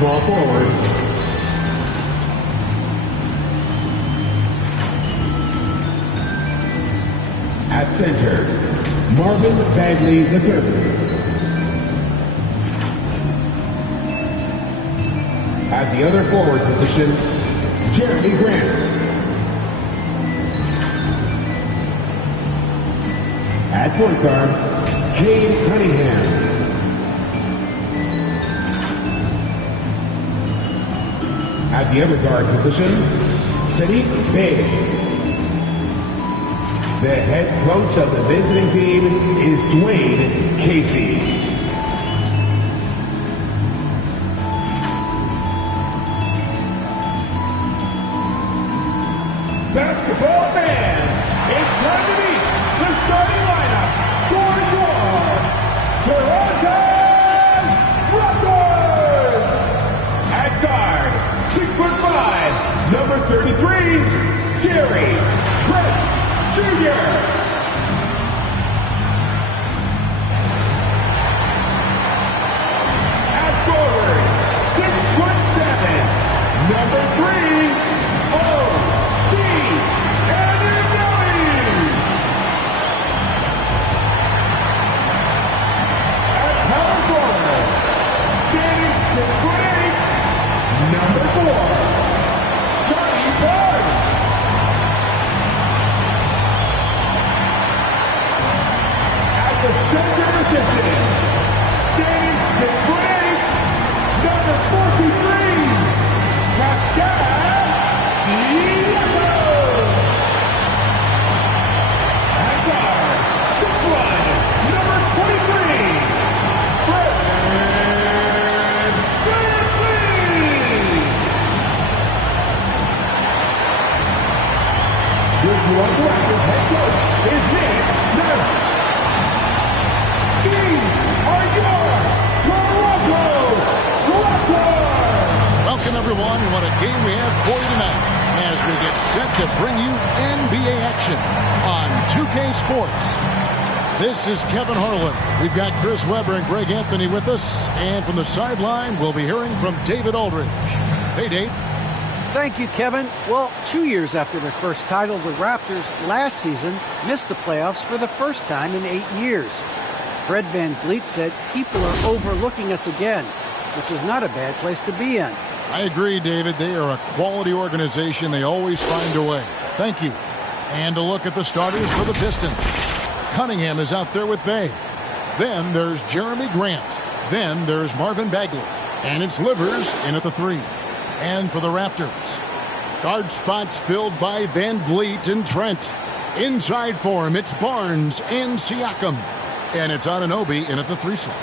Small forward. At center, Marvin Bagley III. At the other forward position, Jeremy Grant. At point guard, Cade Cunningham. At the other guard position, Sadiq Bey. The head coach of the visiting team is Dwayne Casey. Basketball fans, it's time to meet the starting lineup for your Toronto Raptors. At guard, 6'5", number 33, Gary Trent Jr. At forward, 6'7", number 3, O.G. Anunoby. At power forward, standing 6'8", number 4, Scotty Barnes. The center position, standing 6'8", number 43, Pascal Siakam. At guard, 6'1", number 23, Fred VanVleet. Your Toronto Raptors head coach is Nick Nurse. These are your Toronto Raptors! Welcome, everyone, and what a game we have for you tonight as we get set to bring you NBA action on 2K Sports. This is Kevin Harlan. We've got Chris Webber and Greg Anthony with us, and from the sideline, we'll be hearing from David Aldridge. Hey, Dave. Thank you, Kevin. Well, 2 years after their first title, the Raptors last season missed the playoffs for the first time in 8 years. Fred VanVleet said people are overlooking us again, which is not a bad place to be in. I agree, David. They are a quality organization. They always find a way. Thank you. And a look at the starters for the Pistons. Cunningham is out there with Bey. Then there's Jeremy Grant. Then there's Marvin Bagley. And it's Livers in at the 3. And for the Raptors, guard spots filled by VanVleet and Trent. Inside for him, it's Barnes and Siakam. And it's Anunoby in at the 3 slot.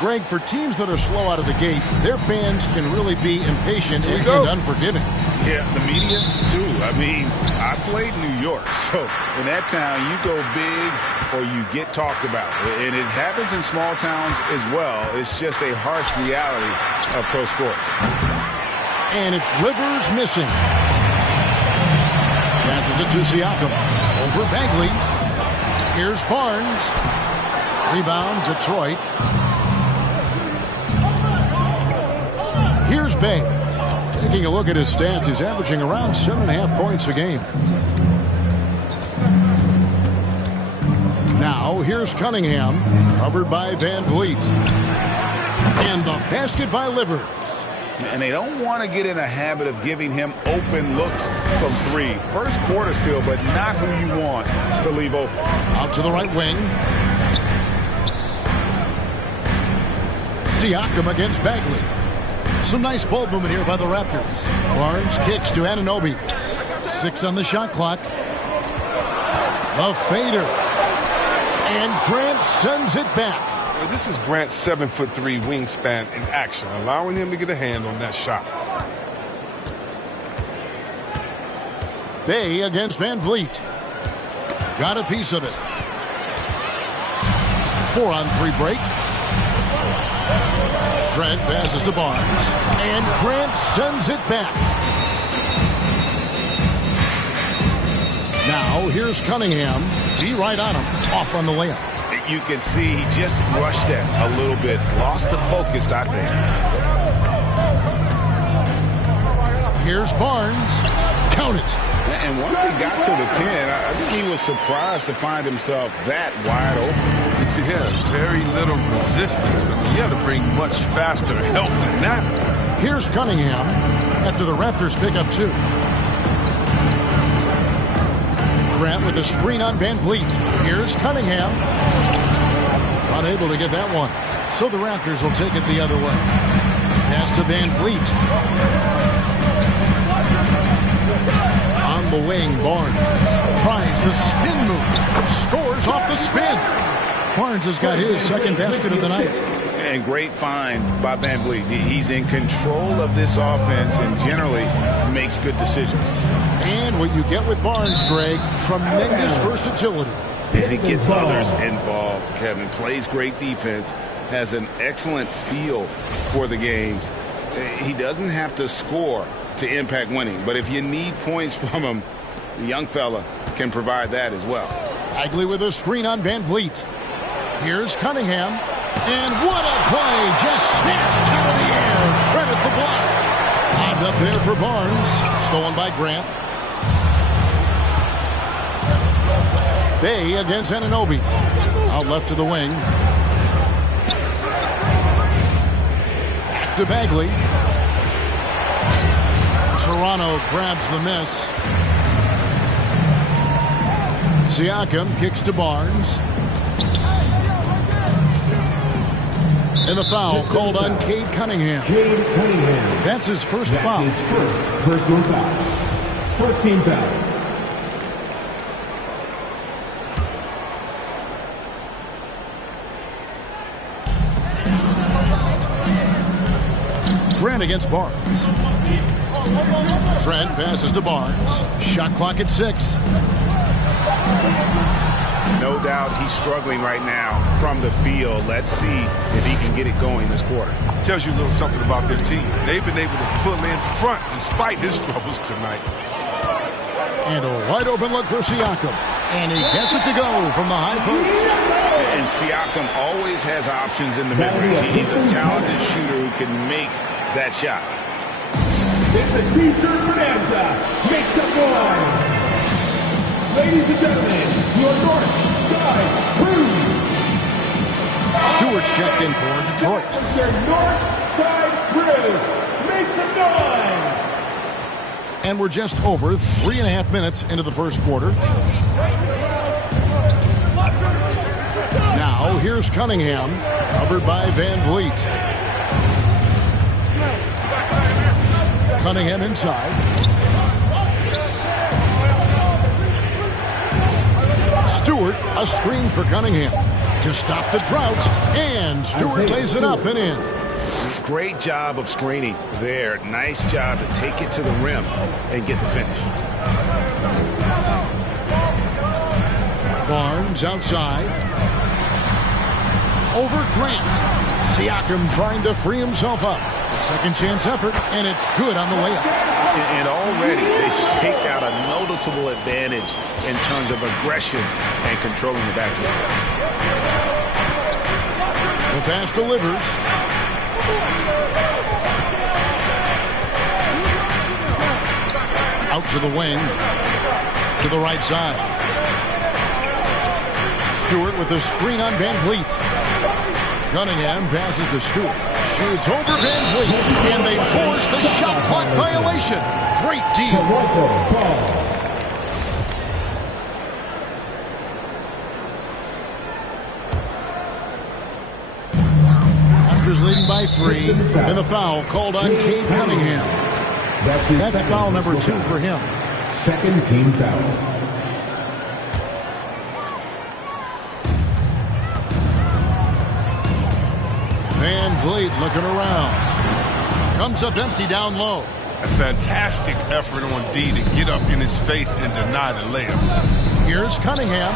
Greg, for teams that are slow out of the gate, their fans can really be impatient and unforgiving. Yeah, the media, too. I mean, I played New York, so in that town, you go big or you get talked about. And it happens in small towns as well. It's just a harsh reality of pro sport. And it's Livers missing. Passes it to Siakam. Over Bagley. Here's Barnes. Rebound, Detroit. Here's Bey. Taking a look at his stats, he's averaging around 7.5 points a game. Now, here's Cunningham, covered by VanVleet. And the basket by Livers. And they don't want to get in a habit of giving him open looks from 3. First quarter still, but not who you want to leave open. Out to the right wing. Siakam against Bagley. Some nice ball movement here by the Raptors. Barnes kicks to Anunoby. 6 on the shot clock. A fader. And Grant sends it back. This is Grant's 7'3" wingspan in action, allowing him to get a hand on that shot. Bey against VanVleet. Got a piece of it. 4-on-3 break. Trent passes to Barnes. And Grant sends it back. Now here's Cunningham. D right on him. Off on the layup. You can see he just rushed that a little bit. Lost the focus, I think. Here's Barnes. Count it. And once he got to the 10, I think he was surprised to find himself that wide open. Yeah, very little resistance. I mean, you have to bring much faster help than that. Here's Cunningham after the Raptors pick up 2. Grant with a screen on Van Vliet. Here's Cunningham. Unable to get that one. So the Raptors will take it the other way. Pass to Van Vliet. On the wing, Barnes tries the spin move. Scores off the spin. Barnes has got his second basket of the night. And great find by Van Vliet. He's in control of this offense and generally makes good decisions. And what you get with Barnes, Greg, tremendous versatility. And he gets others involved, Kevin. Plays great defense. Has an excellent feel for the games. He doesn't have to score to impact winning. But if you need points from him, the young fella can provide that as well. Bagley with a screen on Van Vliet. Here's Cunningham. And what a play. Just snatched out of the air. Credit the block. Lobbed up there for Barnes. Stolen by Grant. Bay against Anunoby. Out left to the wing. Back to Bagley. Toronto grabs the miss. Siakam kicks to Barnes. And a foul called on Cade Cunningham. That's his first foul. His first personal foul. First team foul. Grant against Barnes. Trent passes to Barnes. Shot clock at 6. No doubt he's struggling right now from the field. Let's see if he can get it going this quarter. Tells you a little something about their team. They've been able to pull in front despite his troubles tonight. And a wide open look for Siakam. And he gets it to go from the high post. And Siakam always has options in the mid-range. He's a talented shooter who can make that shot. It's a T-shirt bonanza. Make some noise. Ladies and gentlemen, your North Side Crew. Stewart's checked in for Detroit. That was their North Side Crew. Make some noise. And we're just over 3.5 minutes into the first quarter. Now, here's Cunningham, covered by Van Vliet. Cunningham inside. Stewart, a screen for Cunningham to stop the drought, and Stewart lays it up and in. Great job of screening there. Nice job to take it to the rim and get the finish. Barnes outside. Over Grant. Siakam trying to free himself up. A second chance effort, and it's good on the layup. And already they've staked out a noticeable advantage in terms of aggression and controlling the backcourt. The pass delivers. Out to the wing. To the right side. Stewart with the screen on Van Vliet. Cunningham passes to Stewart. Shoots over Van Vliet. And they force the shot clock violation. Great deal. Raptors leading by 3. And the foul called on Cade Cunningham. That's foul number 2 for him. Second team foul. Van Vliet looking around. Comes up empty down low. A fantastic effort on D to get up in his face and deny the layup. Here's Cunningham.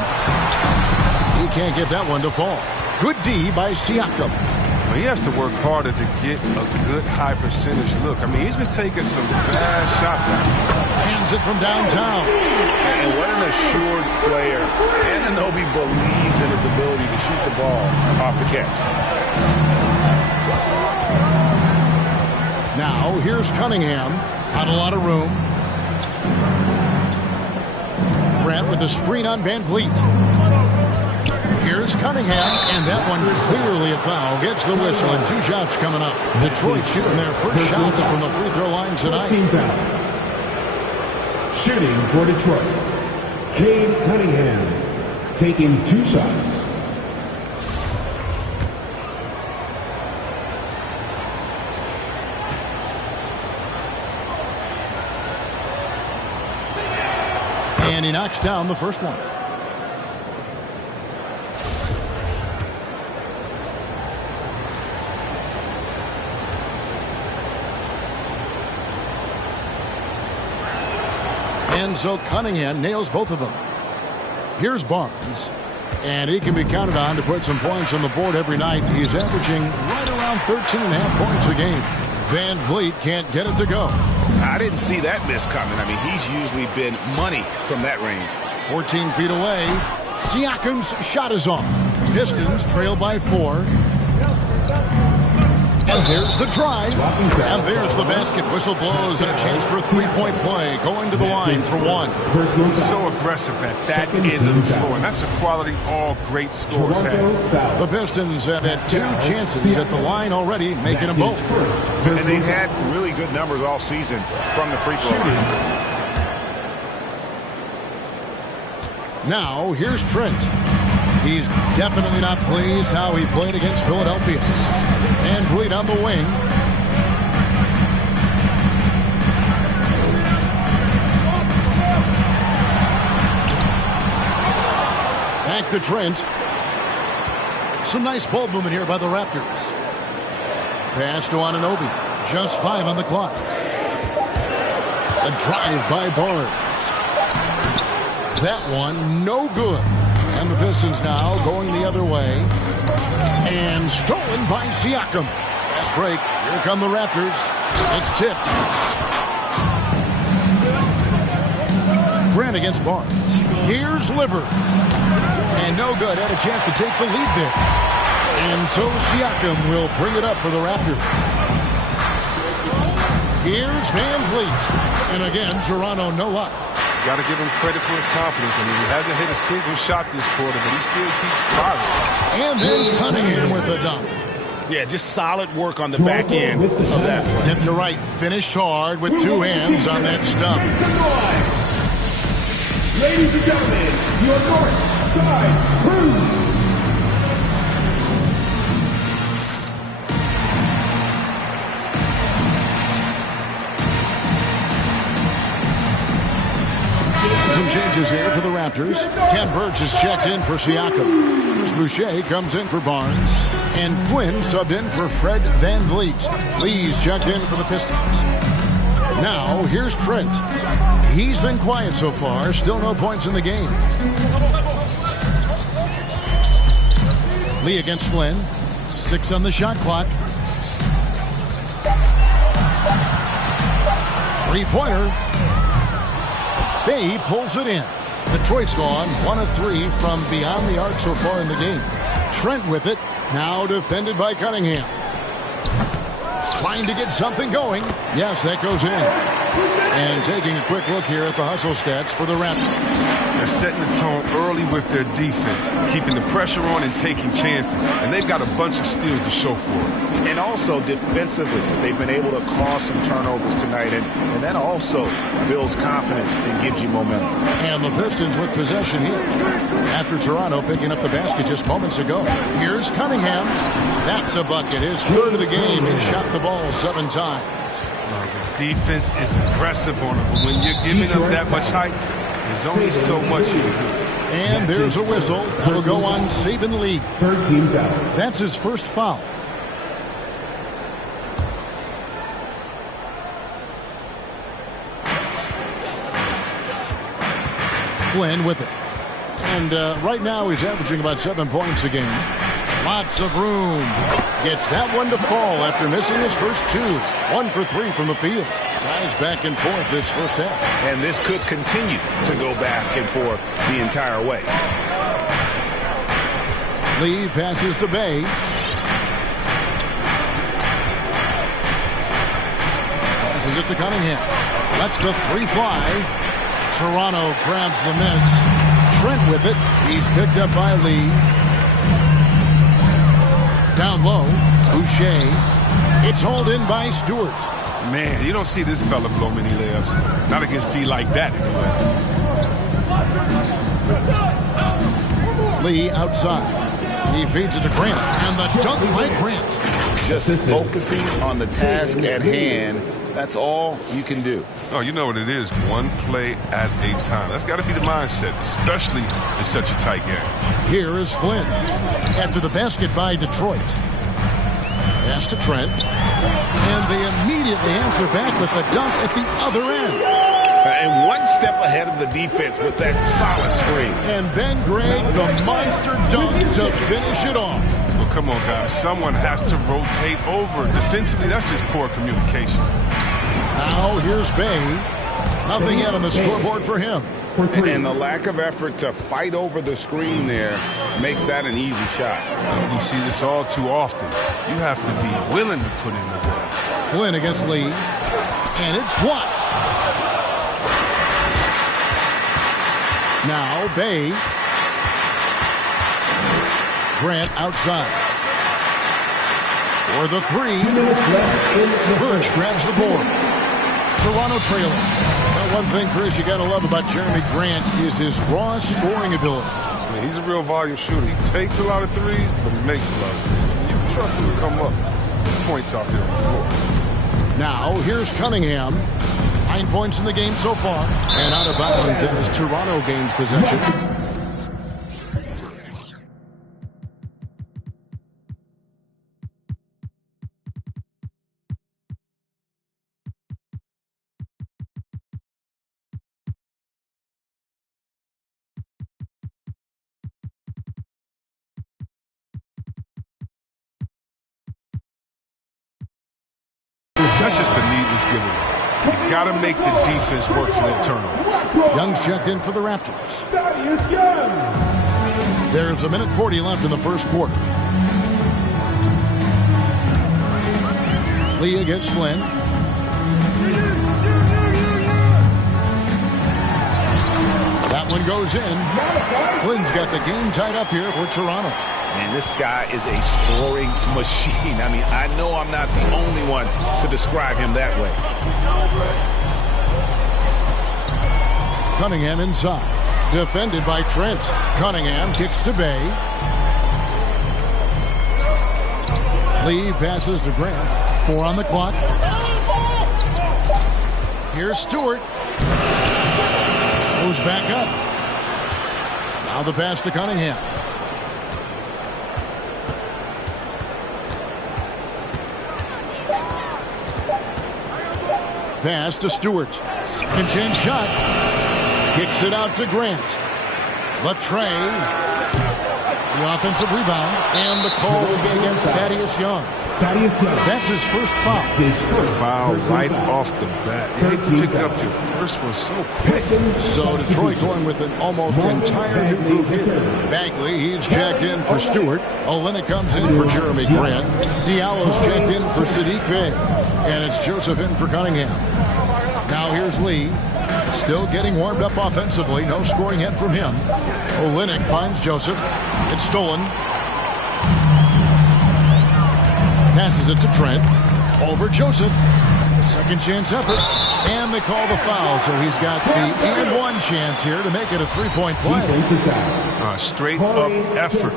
He can't get that one to fall. Good D by Siakam. Well, he has to work harder to get a good high percentage look. I mean, he's been taking some bad shots out. Hands it from downtown. And what an assured player. Anunoby believes in his ability to shoot the ball off the catch. Now, here's Cunningham Not a lot of room. Grant with the screen on Van Vliet. Here's Cunningham, and that one clearly a foul. Gets the whistle, and 2 shots coming up. Detroit shooting their first shots from the free throw line tonight. Shooting for Detroit, Cade Cunningham, taking 2 shots. And he knocks down the first one. And so Cunningham nails both of them. Here's Barnes. And he can be counted on to put some points on the board every night. He's averaging right around 13.5 points a game. Van Vliet can't get it to go. I didn't see that miss coming. I mean, he's usually been money from that range. 14 feet away. Siakam's shot is off. Pistons trail by 4. And there's the drive. And there's the basket. Whistle blows and a chance for a 3-point play. Going to the line for 1. He's so aggressive at that end of the floor. And that's a quality all great scorers have. The Pistons have had 2 chances at the line already, making them both. And they've had really good numbers all season from the free throw line. Now, here's Trent. He's definitely not pleased how he played against Philadelphia. Van Vliet on the wing. Back to Trent. Some nice ball movement here by the Raptors. Pass to Anunoby. Just 5 on the clock. A drive by Barnes. That one no good. And the Pistons now going the other way. And stolen by Siakam. Fast break. Here come the Raptors. It's tipped. Grant against Barnes. Here's Liver. And no good. Had a chance to take the lead there. And so Siakam will bring it up for the Raptors. Here's Van Vliet. And again, Toronto no luck. Got to give him credit for his confidence. I mean, he hasn't hit a single shot this quarter, but he still keeps firing. And then Cunningham with the dunk. Yeah, just solid work on the back end of that play. Yep, you're right. Finished hard with 2 hands on that stuff. Ladies and gentlemen, your North Side Crew. Some changes here for the Raptors. Ken Burge is checked in for Siakam. Here's Boucher comes in for Barnes. And Flynn subbed in for Fred Van Vliet. Lee's checked in for the Pistons. Now, here's Trent. He's been quiet so far. Still no points in the game. Lee against Flynn. 6 on the shot clock. 3-pointer. Bay pulls it in. Detroit's gone 1 of 3 from beyond the arc so far in the game. Trent with it. Now defended by Cunningham. Trying to get something going. Yes, that goes in. And taking a quick look here at the hustle stats for the Raptors. They're setting the tone early with their defense, keeping the pressure on and taking chances. And they've got a bunch of steals to show for it. And also defensively, they've been able to cause some turnovers tonight. And that also builds confidence and gives you momentum. And the Pistons with possession here. After Toronto picking up the basket just moments ago. Here's Cunningham. That's a bucket. His 3rd of the game. He shot the ball 7 times. The defense is aggressive on him, but when you're giving them that much height, there's only so much you can do. And there's a whistle. That'll go on Saban Lee. 13 foul. That's his first foul. Flynn with it. And right now he's averaging about 7 points a game. Lots of room. Gets that one to fall after missing his first 2. 1 for 3 from the field. Ties back and forth this first half. And this could continue to go back and forth the entire way. Lee passes to Bay. Passes it to Cunningham. Lets the three fly. Toronto grabs the miss. Trent with it. He's picked up by Lee. Down low. Boucher. It's hauled in by Stewart. Man, you don't see this fella blow many layups. Not against D like that, anyway. Lee outside. He feeds it to Grant. And the dunk by Grant. Just focusing on the task at hand. That's all you can do. Oh, you know what it is. One play at a time. That's got to be the mindset, especially in such a tight game. Here is Flynn. After the basket by Detroit. Pass to Trent. And they immediately answer back with the dunk at the other end. And one step ahead of the defense with that solid screen. And then Greg, the monster dunk to finish it off. Well, come on, guys. Someone has to rotate over. Defensively, that's just poor communication. Now here's Bay. Nothing yet on the scoreboard for him. And the lack of effort to fight over the screen there makes that an easy shot. We see this all too often. You have to be willing to put in the work. Flynn against Lee. And it's blocked. Now Bay. Grant outside. For the three. Birch grabs the board. Toronto trailing. Well, one thing, Chris, you got to love about Jeremy Grant is his raw scoring ability. Man, he's a real volume shooter. He takes a lot of threes, but he makes a lot of threes. You can trust him to come up. Points out there on the floor. Now, here's Cunningham. 9 points in the game so far. And out of bounds as Toronto gains possession. That's just a needless giveaway. You got to make the defense work for their turnover. Young's checked in for the Raptors. There's 1:40 left in the first quarter. Lee against Flynn. That one goes in. Flynn's got the game tied up here for Toronto. Man, this guy is a scoring machine. I mean, I know I'm not the only one to describe him that way. Cunningham inside. Defended by Trent. Cunningham kicks to Bay. Lee passes to Grant. 4 on the clock. Here's Stewart. Goes back up. Now the pass to Cunningham. Pass to Stewart. Second chance shot. Kicks it out to Grant. Latrey. The offensive rebound. And the call will be against Thaddeus Young. That's his first foul. Foul right off the bat. You hate to pick up your first one so quick. So Detroit going with an almost entire new group here. Bagley, he's checked in for Stewart. Olynyk comes in for Jeremy Grant. Diallo's checked in for Sadiq Bey. And it's Joseph in for Cunningham. Now here's Lee. Still getting warmed up offensively. No scoring yet from him. Olynyk finds Joseph. It's stolen. Passes it to Trent. Over Joseph. Second chance effort. And they call the foul. So he's got the and one chance here to make it a three-point play. Straight up effort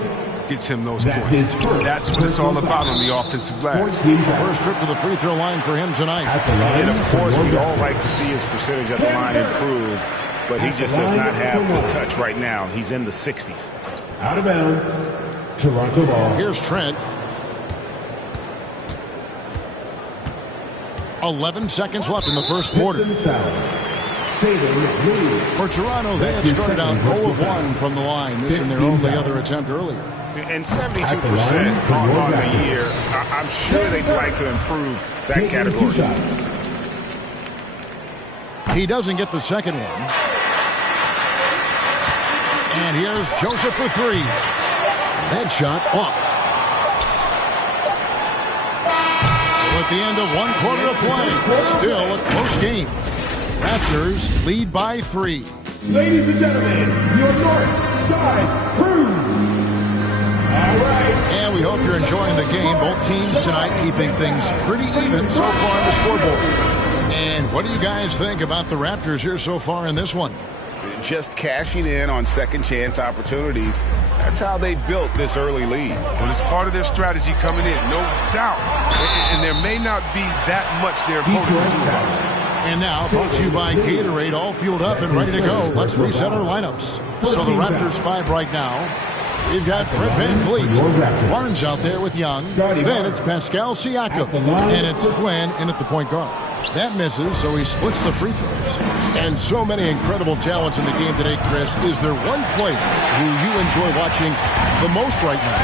gets him those points. That's what it's all about on the offensive glass. First trip to the free throw line for him tonight. And of course, we'd all like to see his percentage at the line improve, but he just does not have the touch right now. He's in the 60s. Out of bounds. Toronto ball. Here's Trent. 11 seconds left in the first quarter. For Toronto, they have started out 0 of 1 from the line, missing their only other attempt earlier. And 72% on the year. I'm sure they'd like to improve that category. He doesn't get the second one. And here's Joseph for three. That shot off. So at the end of 1 quarter of play, still a close game. Raptors lead by 3. Ladies and gentlemen, your North Side Crew. All right. And we hope you're enjoying the game. Both teams tonight keeping things pretty even so far on the scoreboard. And what do you guys think about the Raptors here so far in this one? Just cashing in on second chance opportunities. That's how they built this early lead. Well, it's part of their strategy coming in, no doubt. And there may not be that much their opponent can do about it. And now, brought to you by Gatorade, all fueled up and ready to go. Let's reset our lineups. So the Raptors 5 right now. We've got Fred VanVleet. Barnes out there with Young. Then it's Pascal Siakam. And it's Flynn in at the point guard. That misses, so he splits the free throws. And so many incredible talents in the game today, Chris. Is there one player who you enjoy watching the most right now?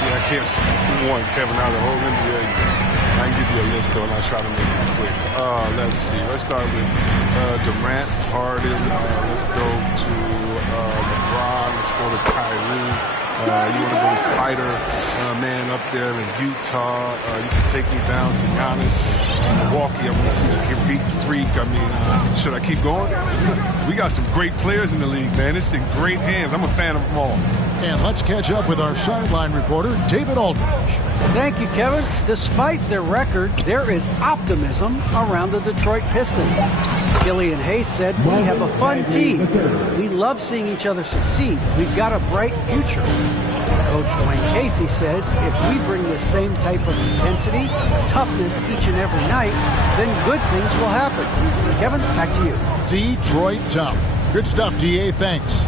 Yeah, I can't see one, Kevin, out of the whole NBA. I can give you a list, though, and I'll try to make it quick. Let's see. Let's start with Durant, Harden. Let's go to LeBron. Let's go to Kyrie. You want to go to Spider-Man up there in Utah. You can take me down to Giannis in Milwaukee. I'm going to see the beat freak. I mean, should I keep going? We got some great players in the league, man. It's in great hands. I'm a fan of them all. And let's catch up with our sideline reporter, David Aldridge. Thank you, Kevin. Despite their record, there is optimism around the Detroit Pistons. Killian Hayes said, "We have a fun team. We love seeing each other succeed. We've got a bright future." Coach Wayne Casey says, "If we bring the same type of intensity, toughness each and every night, then good things will happen." Kevin, back to you. Detroit tough. Good stuff, DA. Thanks.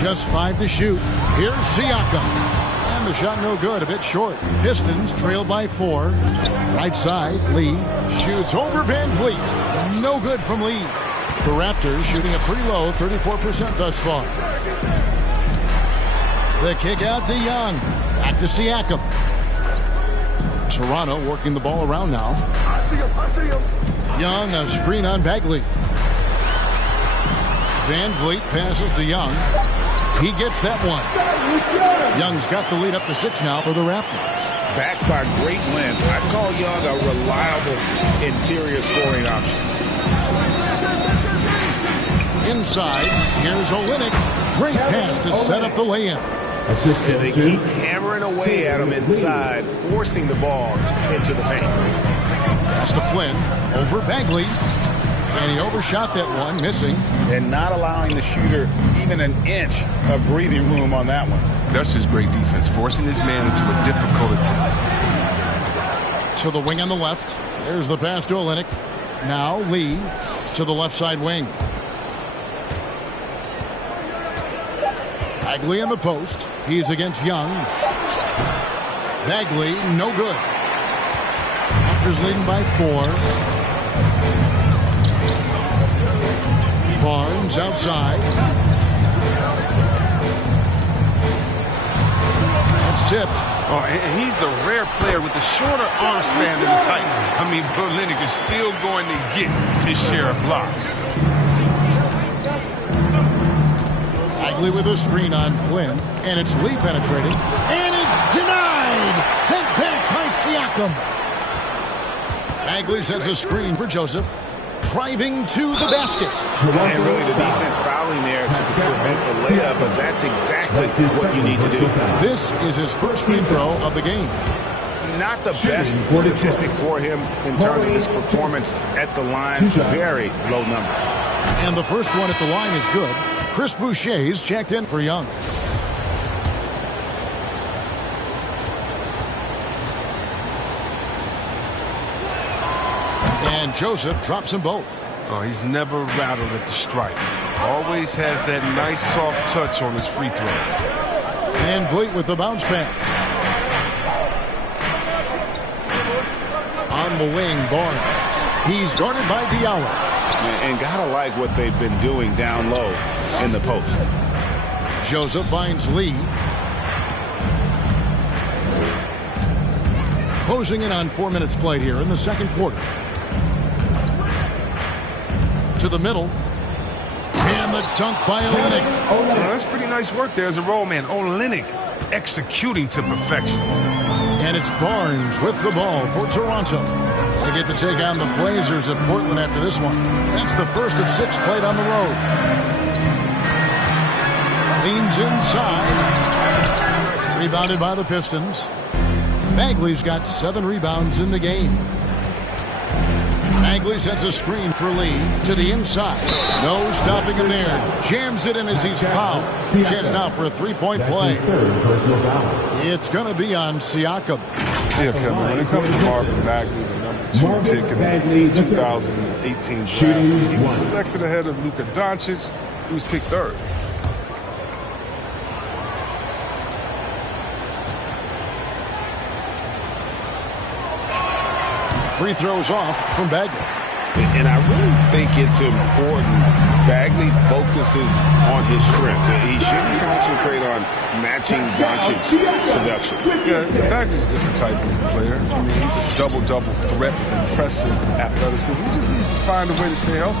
Just 5 to shoot. Here's Siakam. And the shot no good, a bit short. Pistons trail by 4. Right side, Lee shoots over VanVleet. No good from Lee. The Raptors shooting a pretty low 34% thus far. The kick out to Young. Back to Siakam. Toronto working the ball around now. I see him. Young, a screen on Bagley. VanVleet passes to Young. He gets that one. Young's got the lead up to 6 now for the Raptors. Backed by great length, I call Young a reliable interior scoring option. Inside, here's Olynyk. Great pass to set up the lay-in. And they keep hammering away at him inside, forcing the ball into the paint. Pass to Flynn, over Bagley. And he overshot that one, missing. And not allowing the shooter even an inch of breathing room on that one. That's just great defense, forcing his man into a difficult attempt. To the wing on the left. There's the pass to Olynyk. Now Lee to the left side wing. Bagley in the post. He's against Young. Bagley, no good. Raptors leading by 4. Barnes outside. That's tipped. Oh, and he's the rare player with the shorter arm span than his height. I mean, Olynyk is still going to get his share of blocks. Bagley with a screen on Flynn. And it's Lee penetrating. And it's denied! Sent back by Siakam. Bagley sets a screen for Joseph. Driving to the basket. And really the defense fouling there to prevent the layup, but that's exactly what you need to do. This is his first free throw of the game. Not the best statistic for him in terms of his performance at the line. Very low numbers. And the first one at the line is good. Chris Boucher's checked in for Young. And Joseph drops them both. Oh, he's never rattled at the stripe. Always has that nice soft touch on his free throws. VanVleet with the bounce pass. On the wing, Barnes. He's guarded by Diallo. And gotta like what they've been doing down low in the post. Joseph finds Lee. Closing in on 4 minutes played here in the second quarter. To the middle. And the dunk by Olynyk. Oh, that's pretty nice work there as a roll man. Olynyk executing to perfection. And it's Barnes with the ball for Toronto. They get to take on the Blazers of Portland after this one. That's the first of 6 played on the road. Leans inside. Rebounded by the Pistons. Bagley's got 7 rebounds in the game. Bagley sets a screen for Lee to the inside. No stopping him there. Jams it in as he's fouled. Chance now for a 3-point play. It's going to be on Siakam. Yeah, Kevin, when it comes to Marvin Bagley, the number 2 pick in the 2018 draft, he was selected ahead of Luka Doncic, who was picked 3rd. Free throws off from Bagley. And I really think it's important Bagley focuses on his strengths. He shouldn't concentrate on matching Doncic's production. Yeah, Bagley's a different type of player. I mean, he's a double-double threat with impressive athleticism. He just needs to find a way to stay healthy.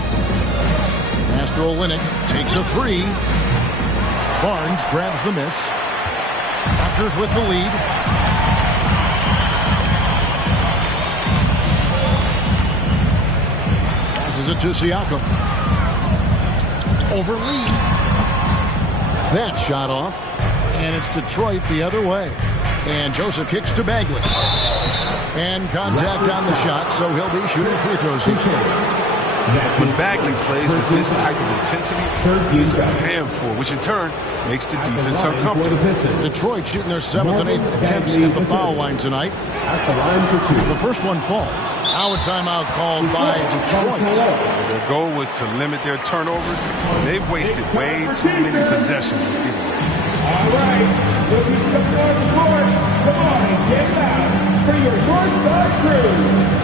Master Olynyk takes a 3. Barnes grabs the miss. Raptors with the lead. Passes it to Siakam. Over Lee. That shot off. And it's Detroit the other way. And Joseph kicks to Bagley. And contact on the shot, so he'll be shooting free throws here. When Bagley plays with this type of intensity, he's a handful, which in turn makes the defense uncomfortable. Detroit shooting their 7th and 8th attempts at the foul line tonight. The first one falls. Now a timeout called by Detroit. Their goal was to limit their turnovers. They've wasted way too many possessions with giveaways. All right, looking to the front court. Come on and get loud for your Northside crew.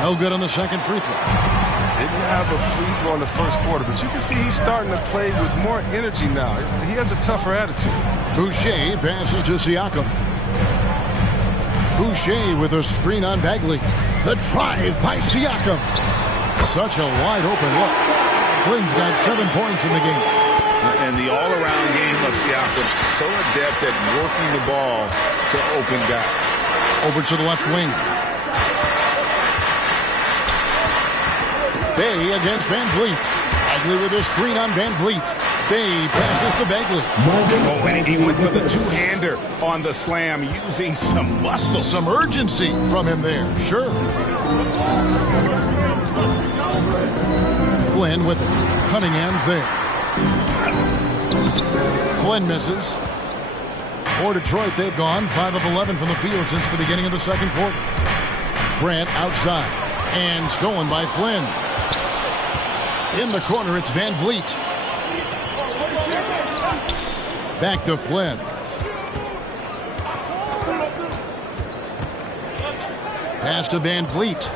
No good on the second free throw. Didn't have a free throw in the first quarter, but you can see he's starting to play with more energy now. He has a tougher attitude. Boucher passes to Siakam. Boucher with a screen on Bagley. The drive by Siakam. Such a wide open look. Flynn's got 7 points in the game. And the all-around game of Siakam, so adept at working the ball to open guys. Over to the left wing. Bay against Van Vliet. Bagley with a screen on Van Vliet. Bay passes to Bagley. Oh, and he went for the two-hander on the slam, using some muscle. Some urgency from him there, sure. Flynn with it. Cunningham's there. Flynn misses. For Detroit, they've gone 5 of 11 from the field since the beginning of the second quarter. Grant outside. And stolen by Flynn. In the corner, it's Van Vliet. Back to Flynn. Pass to Van Vliet.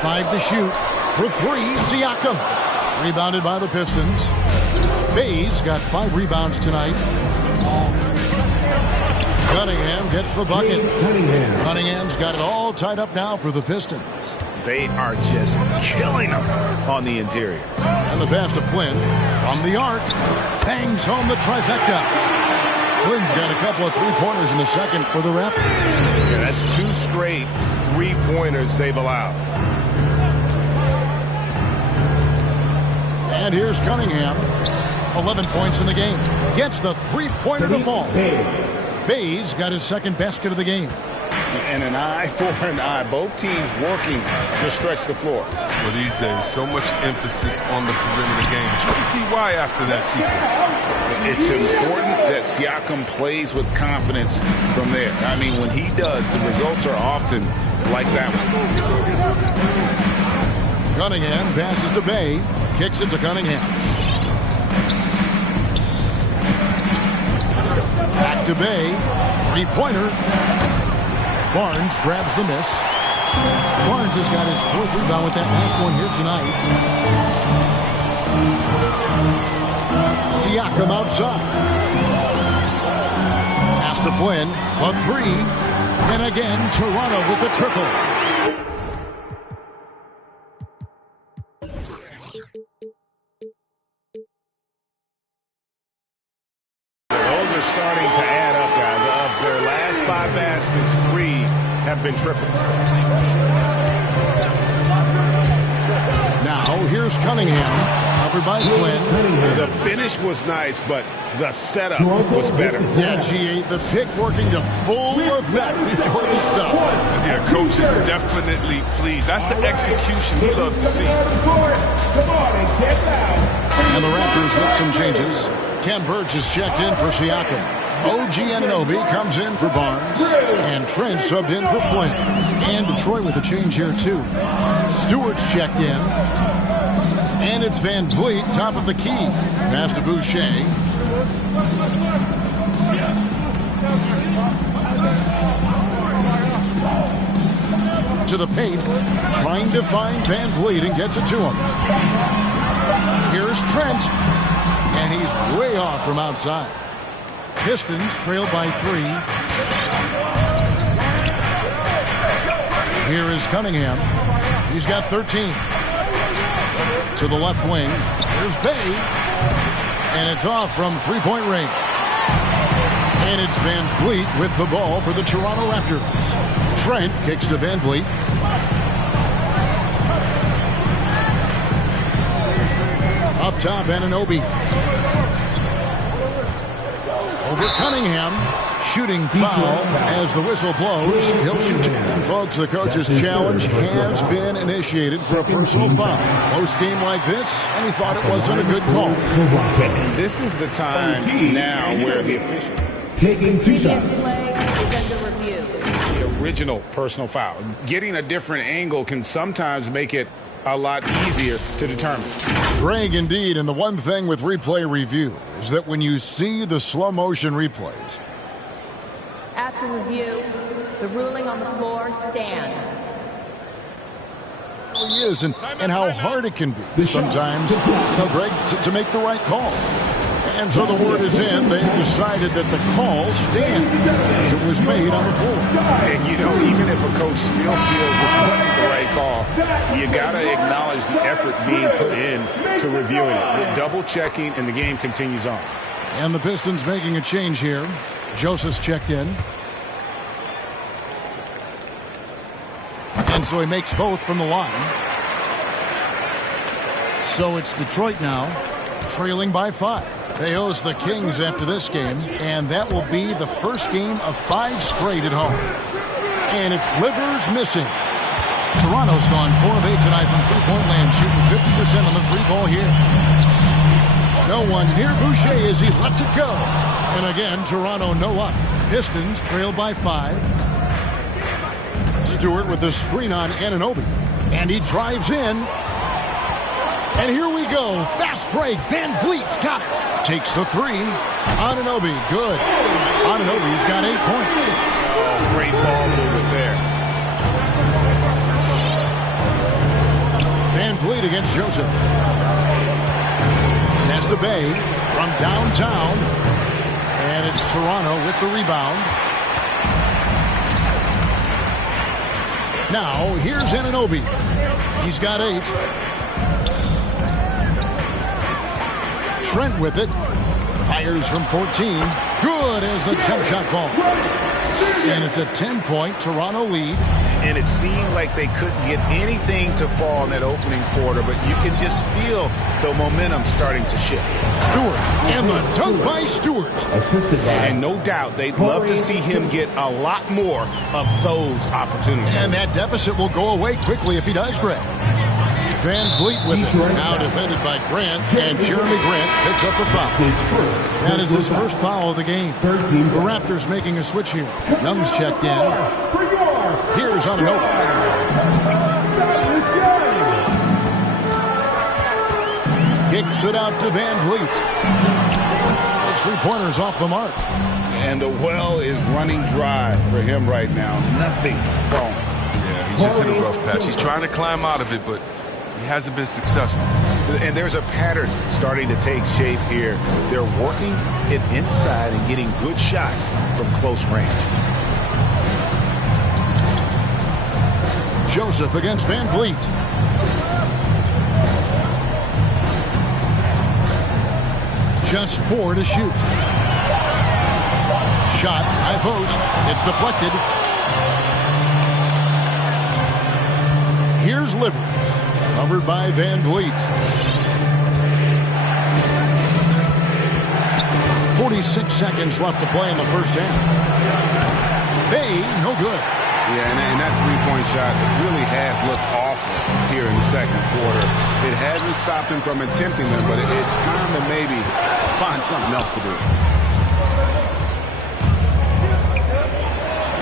5 to shoot. For 3, Siakam. Rebounded by the Pistons. Bay's got 5 rebounds tonight. Cunningham gets the bucket. Cunningham's got it all tied up now for the Pistons. They are just killing them on the interior. And the pass to Flynn from the arc. Bangs home the trifecta. Flynn's got a couple of three-pointers in the second for the Raptors. Yeah, that's 2 straight three-pointers they've allowed. And here's Cunningham. 11 points in the game. Gets the three-pointer to fall. Bay's got his second basket of the game. And an eye for an eye. Both teams working to stretch the floor. Well, these days, so much emphasis on the perimeter game. But you can see why after that sequence. It's important that Siakam plays with confidence from there. I mean, when he does, the results are often like that one. Cunningham passes to Bay. Kicks it to Cunningham. Back to Bay. Three-pointer. Barnes grabs the miss. Barnes has got his 4th rebound with that last one here tonight. Siakam outside. Pass to Flynn. A 3. And again, Toronto with the triple. Those are starting to add up, guys. Of their last 5 baskets, 3 have been triples. Now, here's Cunningham, covered by Flynn. The finish was nice, but the setup was better. Yeah, G8, the pick working to full effect before the stuff. Yeah, coach is definitely pleased. That's the execution he loves to see. Come on and get down. And the Raptors with some changes. Ken Burge is checked in for Siakam. OG Anunoby comes in for Barnes. And Trent subbed in for Flynn. And Detroit with a change here, too. Stewart's checked in. And it's Van Vliet, top of the key. Pass to Boucher. To the paint. Trying to find Van Vliet and gets it to him. Here's Trent. And he's way off from outside. Pistons trailed by 3. Here is Cunningham. He's got 13. To the left wing. Here's Bay. And it's off from three-point range. And it's Van Vliet with the ball for the Toronto Raptors. Trent kicks to Van Vliet. Up top, Anunoby. Over Cunningham. Shooting foul as the whistle blows. He'll shoot. And folks, the coach's challenge has been initiated for a personal foul. Close game like this, and he thought it wasn't a good call. And this is the time now where the official Taking 2 shots. Play is under review. the original personal foul. Getting a different angle can sometimes make it a lot easier to determine. Greg, indeed, and the one thing with replay review is that when you see the slow motion replays, After review, the ruling on the floor stands. it really is, and how hard it can be sometimes, Greg, to make the right call. And so the word is in. They've decided that the call stands as it was made on the floor. And, even if a coach still feels this wasn't the right call, you got to acknowledge the effort being put in to reviewing it. Double-checking, and the game continues on. And the Pistons making a change here. Joseph's checked in. And so he makes both from the line. So it's Detroit now, trailing by 5. They host the Kings after this game, and that will be the first game of 5 straight at home. And it's Livers missing. Toronto's gone 4 of 8 tonight from three-point land, shooting 50% on the free ball here. No one near Boucher as he lets it go. And again, Toronto no up. Pistons trail by 5. Stewart with the screen on Anunoby. And he drives in. And here we go. Fast break. Van Vliet's got it. Takes the 3. Anunoby, good. Anunoby's got 8 points. Oh, great ball movement there. Van Vliet against Joseph. That's the Bay from downtown. And it's Toronto with the rebound. Now, here's Anunoby. He's got 8. Trent with it. Fires from 14. Good as the jump shot falls. And it's a 10-point Toronto lead. And it seemed like they couldn't get anything to fall in that opening quarter, but you can just feel the momentum starting to shift. Stewart, and the dunk by Stewart. Assisted by. And no doubt they'd love to see him get a lot more of those opportunities. And that deficit will go away quickly if he does, Greg. Van Vliet with it. Now defended by Grant, and Jeremy Grant picks up the foul. That is his first foul of the game. The Raptors making a switch here. Young's checked in. Here's Anunoby. Kicks it out to Van Vliet. Those 3-pointers off the mark. And the well is running dry for him right now. Nothing falling. Yeah, he's just in a rough patch. He's trying to climb out of it, but he hasn't been successful. And there's a pattern starting to take shape here. They're working it inside and getting good shots from close range. Joseph against Van Vliet. Just 4 to shoot. Shot, high post. It's deflected. Here's Livers, covered by Van Vliet. 46 seconds left to play in the first half. Bay, no good. Yeah, and that three-point shot really has looked awful here in the second quarter. It hasn't stopped him from attempting them, but it's time to maybe find something else to do.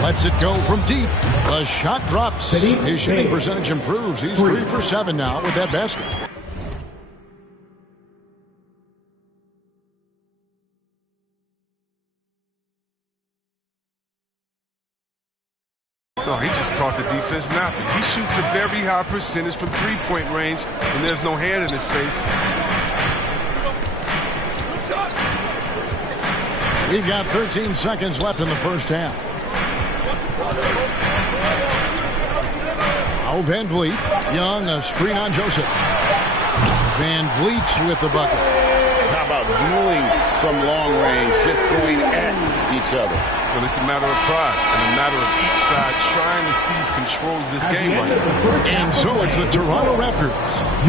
Lets it go from deep. The shot drops. His shooting percentage improves. He's 3 for 7 now with that basket. No, he just caught the defense napping. He shoots a very high percentage from three-point range, and there's no hand in his face. We've got 13 seconds left in the first half. Now Van Vliet. Young, a screen on Joseph. Van Vliet with the bucket. How about dueling from long range, just going at each other? Well, it's a matter of pride and a matter of each side trying to seize control of this game right now. And so it's the Toronto Raptors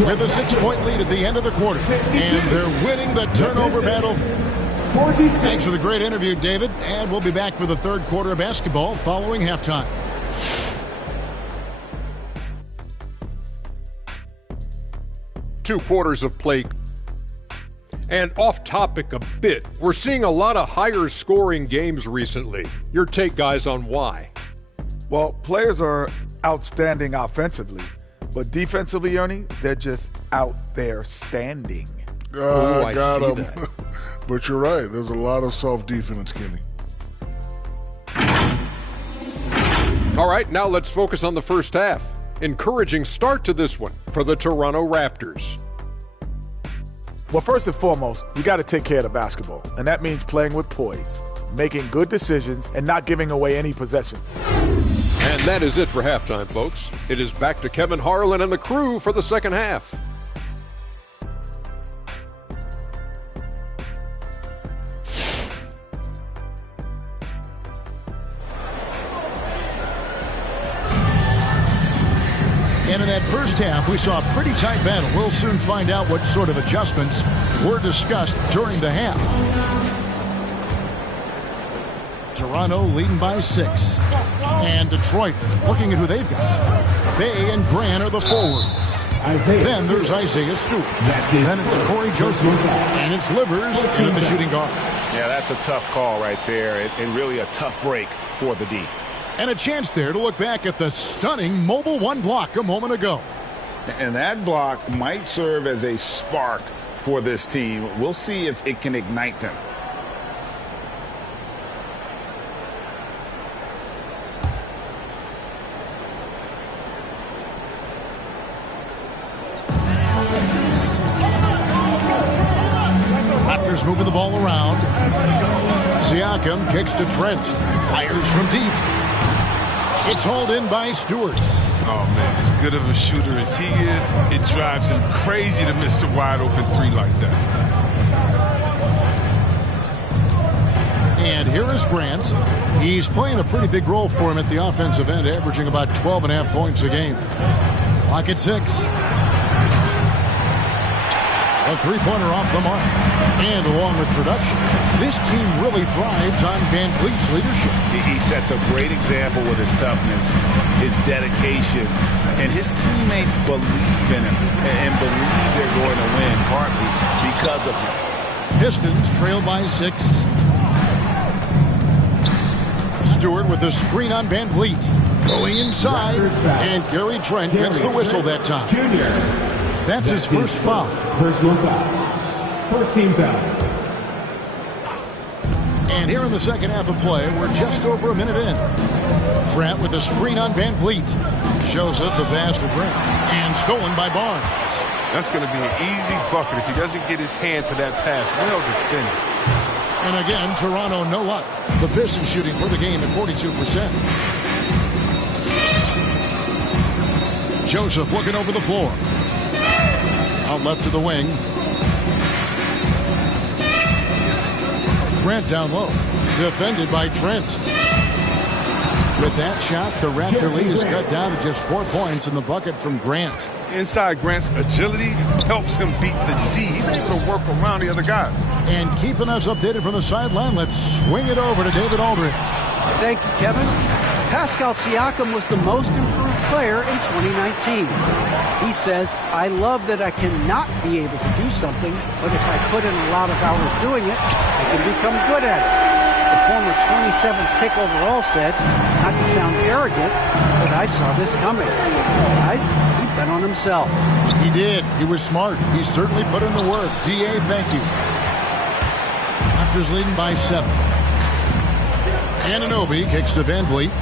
with a 6-point lead at the end of the quarter. And they're winning the turnover battle. Thanks for the great interview, David. And we'll be back for the third quarter of basketball following halftime. Two quarters of play. And off topic a bit, we're seeing a lot of higher scoring games recently. Your take, guys, on why? Well, players are outstanding offensively, but defensively, Ernie, they're just out there standing. I got see him. that. But you're right. There's a lot of self-defense, Kenny. All right, now let's focus on the first half. Encouraging start to this one for the Toronto Raptors. Well, first and foremost, you got to take care of the basketball, and that means playing with poise, making good decisions, and not giving away any possession. And that is it for halftime, folks. It is back to Kevin Harlan and the crew for the second half. And in that first half, we saw a pretty tight battle. We'll soon find out what sort of adjustments were discussed during the half. Toronto leading by 6. And Detroit looking at who they've got. Bay and Grant are the forwards. Then there's Isaiah Stewart. Then it's Corey Joseph. And it's Livers in the shooting guard. Yeah, that's a tough call right there, and really a tough break for the D. And a chance there to look back at the stunning Mobile One block a moment ago. And that block might serve as a spark for this team. We'll see if it can ignite them. Raptors moving the ball around. Siakam kicks to Trent. Fires from deep. It's hauled in by Stewart. Oh, man, as good of a shooter as he is, it drives him crazy to miss a wide-open three like that. And here is Grant. He's playing a pretty big role for him at the offensive end, averaging about 12.5 points a game. Clock at 6. A three-pointer off the mark. And along with production, this team really thrives on Van Vliet's leadership. He sets a great example with his toughness, his dedication, and his teammates believe in him and believe they're going to win, partly because of him. Pistons trail by 6. Stewart with a screen on Van Vliet. Going inside, and Gary Trent gets the whistle that time. That's his first foul. Personal foul. First team foul. And here in the second half of play, we're just over a minute in. Grant with a screen on Van Vliet. Joseph the pass to Grant. And stolen by Barnes. That's going to be an easy bucket if he doesn't get his hand to that pass. Well defended. And again, Toronto no luck. The Pistons shooting for the game at 42%. Joseph looking over the floor. Out left to the wing. Grant down low. Defended by Trent. With that shot, the Raptor lead is cut down to just 4 points in the bucket from Grant. Inside Grant's agility helps him beat the D. He's able to work around the other guys. And keeping us updated from the sideline, let's swing it over to David Aldridge. Thank you, Kevin. Pascal Siakam was the most improved player in 2019. He says, I love that I cannot be able to do something, but if I put in a lot of hours doing it, I can become good at it. The former 27th pick overall said, not to sound arrogant, but I saw this coming. Guys, he bet on himself. He did. He was smart. He certainly put in the work. DA, thank you. Raptors leading by 7. Anunoby kicks to Van Vliet.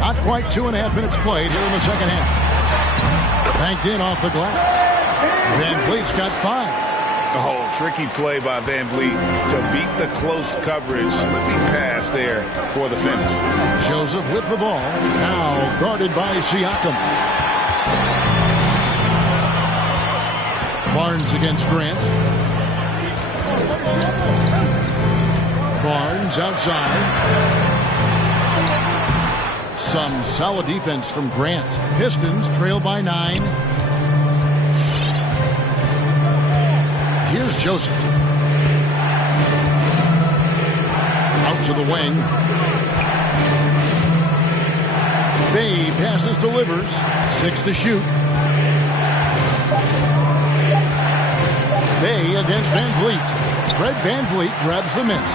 Not quite 2.5 minutes played here in the second half. Banked in off the glass. Van Vliet's got 5. Oh, tricky play by Van Vliet to beat the close coverage. Slipping pass there for the finish. Joseph with the ball. Now guarded by Siakam. Barnes against Grant. Barnes outside. Some solid defense from Grant. Pistons trail by 9. Here's Joseph. Out to the wing. Bay passes, delivers. 6 to shoot. Bay against Van Vliet. Fred Van Vliet grabs the miss.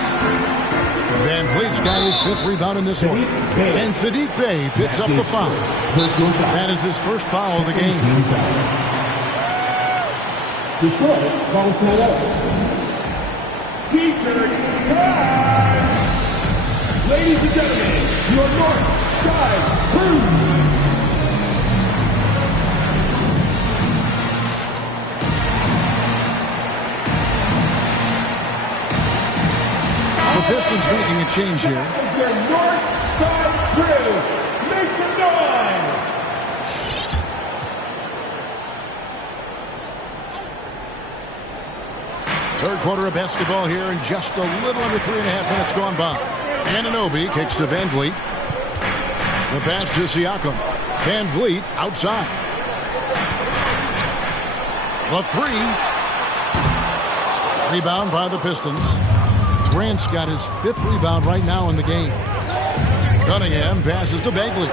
Van Vliet's got his 5th rebound in this one. And Sadiq Bey picks up the foul. That is his first foul of the game. Detroit calls that up. T-shirt time! Ladies and gentlemen, your North Side Crew! The Pistons making a change here. Your North Side Crew! Make some noise! Third quarter of basketball here and just a little under 3.5 minutes gone by. Anunoby kicks to Van Vliet. The pass to Siakam. Van Vliet outside. The 3. Rebound by the Pistons. Grant's got his 5th rebound right now in the game. Cunningham passes to Bagley.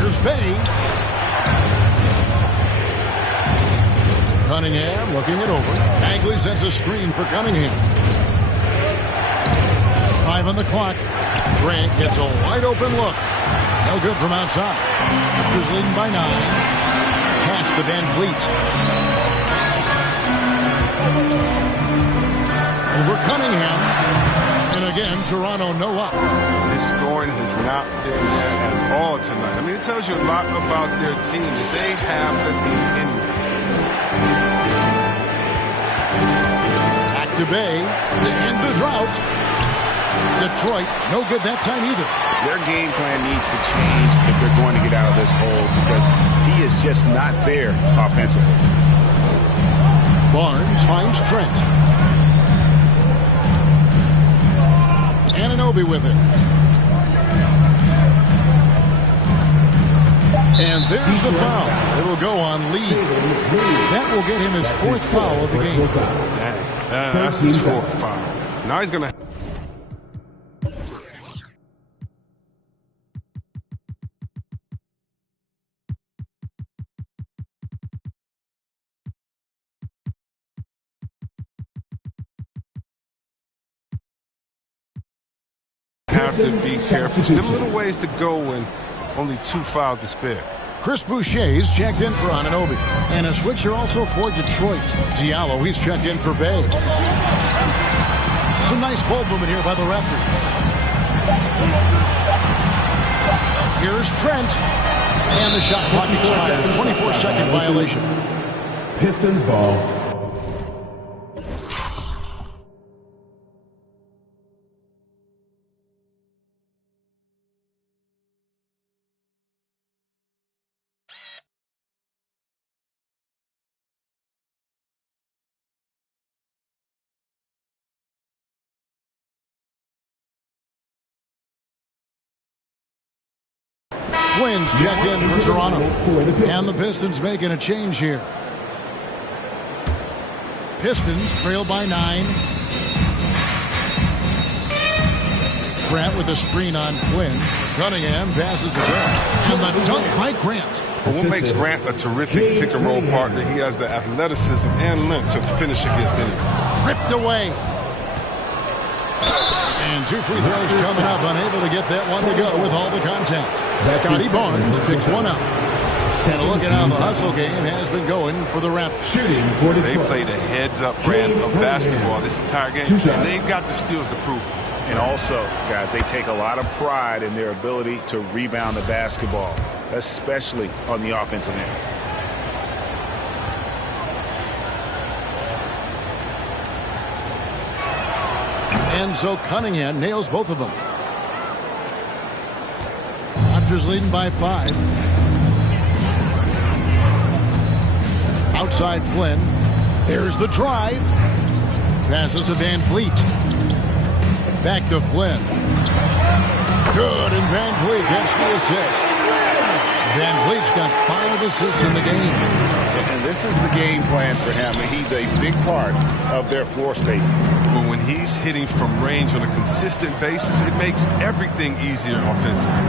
Here's Bay. Cunningham looking it over. Bagley sends a screen for Cunningham. 5 on the clock. Grant gets a wide open look. No good from outside. Raptors leading by 9. Pass to Van Vliet. Over Cunningham. And again, Toronto no luck. His scoring has not been there at all tonight. I mean, it tells you a lot about their team. They have the in. Back to Bay to end the drought. Detroit, no good that time either. Their game plan needs to change if they're going to get out of this hole because he is just not there offensively. Barnes finds Trent. Anunoby with it. And there's the foul. It will go on Lee. That will get him his 4th foul of the game. Dang, that's his 4th foul. Now he's going to... have to be careful. Still a little ways to go and only 2 fouls to spare. Chris Boucher's checked in for Anunoby. And a switcher also for Detroit. Diallo, he's checked in for Bay. Some nice ball movement here by the Raptors. Here's Trent. And the shot clock expires. 24-second violation. Pistons ball. Twins check in for Toronto. And the Pistons making a change here. Pistons trail by 9. Grant with a screen on Quinn. Cunningham passes to Grant. And the dunk by Grant. But what makes Grant a terrific pick-and-roll partner, he has the athleticism and length to finish against anyone. Ripped away. And 2 free throws coming up. Unable to get that one to go with all the contact. Scotty Barnes picks one up. And a look at how the hustle game has been going for the Raptors. They played a heads-up brand of basketball this entire game, and they've got the steals to prove it. And also, guys, they take a lot of pride in their ability to rebound the basketball, especially on the offensive end. And so Cunningham nails both of them. Raptors leading by 5. Outside Flynn. There's the drive. Passes to Van Vliet. Back to Flynn. Good, and Van Vliet gets the assist. Van Vliet's got 5 assists in the game. And this is the game plan for him. He's a big part of their floor spacing. But when he's hitting from range on a consistent basis, it makes everything easier offensively.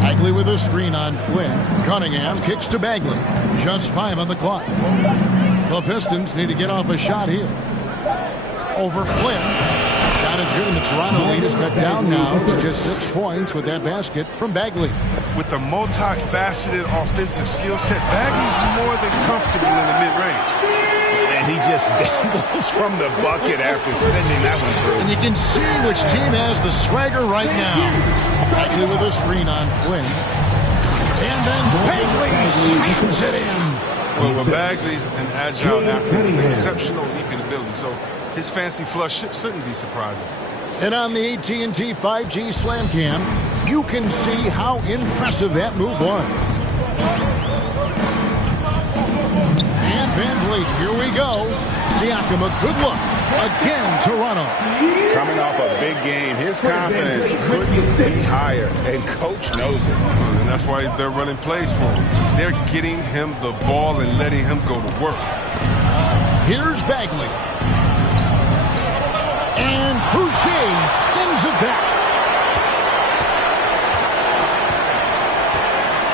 Bagley with a screen on Flynn. Cunningham kicks to Bagley. Just 5 on the clock. The Pistons need to get off a shot here. Over Flynn. Shot is good, and the Toronto lead is cut down now to just 6 points with that basket from Bagley. With a multifaceted offensive skill set, Bagley's more than comfortable in the mid-range. And he just dangles from the bucket after sending that one through. And you can see which team has the swagger right now. Bagley with a screen on Flynn. And then Bagley slams it in. Well, Bagley's an agile athlete with exceptional leaping ability, so his fancy flush shouldn't be surprising. And on the AT&T 5G Slam Cam, you can see how impressive that move was. And Van Vliet, here we go. Siakam, a good look. Again, Toronto. Coming off a big game, his confidence couldn't be higher, and coach knows it. And that's why they're running plays for him. They're getting him the ball and letting him go to work. Here's Bagley. And Boucher sends it back.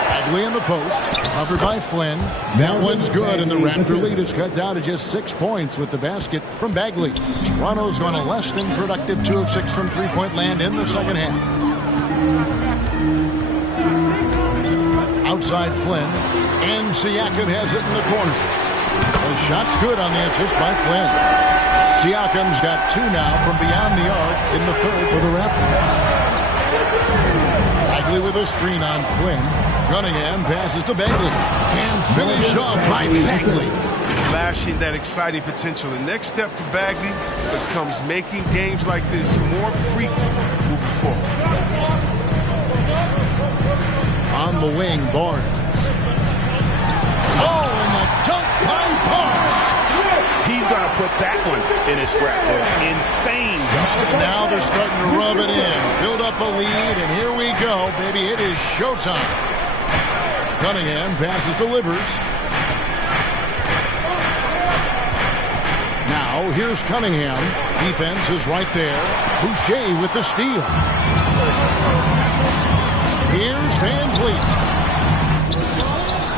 Bagley in the post, covered by Flynn. That one's good, and the Raptor lead is cut down to just 6 points with the basket from Bagley. Toronto's gone a less than productive 2 of 6 from three-point land in the second half. Outside Flynn, and Siakam has it in the corner. The shot's good on the assist by Flynn. Siakam's got 2 now from beyond the arc in the third for the Raptors. Bagley with a screen on Flynn. Cunningham passes to Bagley. And finished off by Bagley. Flashing that exciting potential. The next step for Bagley becomes making games like this more frequent moving forward. On the wing, Barnes. Oh, and the dunk by Barnes. He's going to put that one in his scrapbook. Insane. And now they're starting to rub it in. Build up a lead, and here we go, baby. It is showtime. Cunningham passes, delivers. Now, here's Cunningham. Defense is right there. Boucher with the steal. Here's Van Vliet.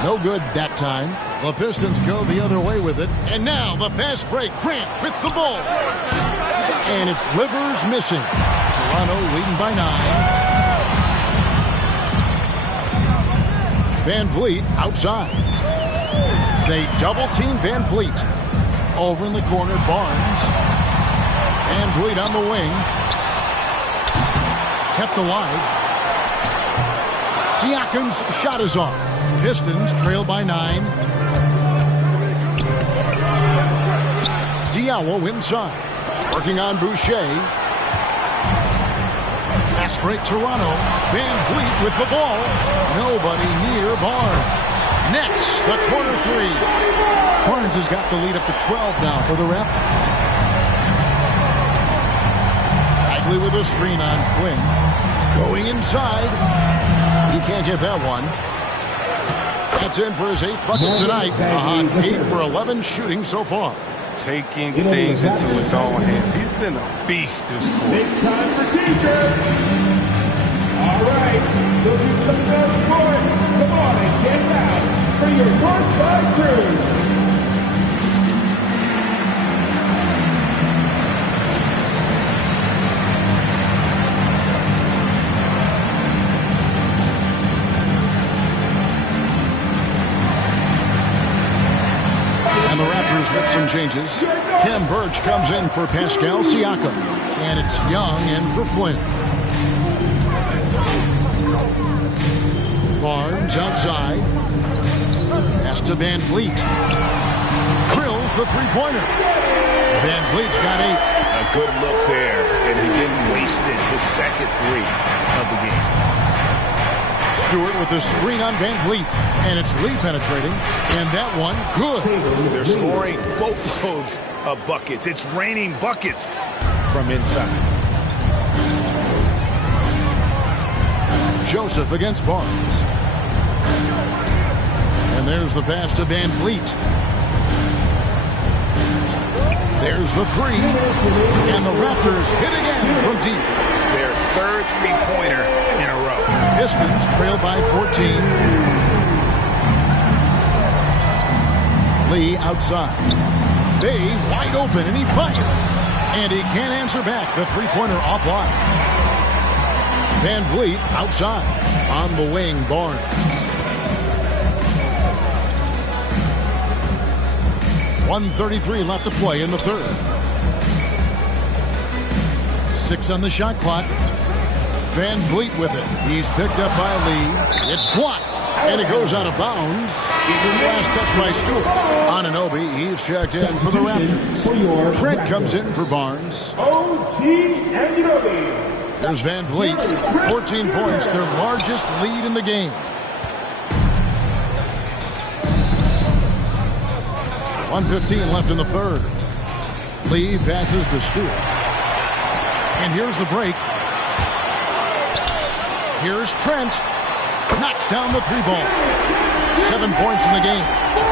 No good that time. The Pistons go the other way with it. And now the fast break. Grant with the ball. And it's Livers missing. Toronto leading by 9. Van Vliet outside. They double-team Van Vliet. Over in the corner, Barnes. Van Vliet on the wing. Kept alive. Siakam's shot is off. Pistons trail by 9. Diallo inside. Working on Boucher. Fast break Toronto. Van Vliet with the ball. Nobody near Barnes. Next, the corner 3. Barnes has got the lead up to 12 now for the Raptors. Bagley with a screen on Flynn. Going inside. He can't get that one. That's in for his 8th bucket tonight. A hot 8 for 11 shooting so far. Taking things into his own hands. He's been a beast this quarter. It's time for t-shirts. All right, those who's coming out of the court, come on and get out for your Northside crew. And the Raptors with some changes. Khem Birch comes in for Pascal Siakam. And it's Young in for Flynn. Barnes outside. Pass to Van Vliet. Drills the three-pointer. Van Vliet's got 8. A good look there, and he didn't waste it. His second 3 of the game. Stewart with the screen on Van Vliet. And it's Lee penetrating. And that one, good. They're scoring boatloads of buckets. It's raining buckets from inside. Joseph against Barnes. And there's the pass to Van Vliet. There's the 3. And the Raptors hit again from deep. Their 3rd three-pointer in a row. Pistons trail by 14. Lee outside. Bay wide open, and he fires. And he can't answer back. The three-pointer offline. Van Vliet outside. On the wing, Barnes. .133 left to play in the 3rd. 6 on the shot clock. Van Vliet with it. He's picked up by Lee. It's blocked. And it goes out of bounds. Last touch by Stewart. Anunoby, he's checked in for the Raptors. Trent comes in for Barnes. OG Anunoby. There's Van Vliet. 14 points, their largest lead in the game. 1:15 left in the 3rd. Lee passes to Stewart. And here's the break. Here's Trent. Knocks down the 3-ball. 7 points in the game.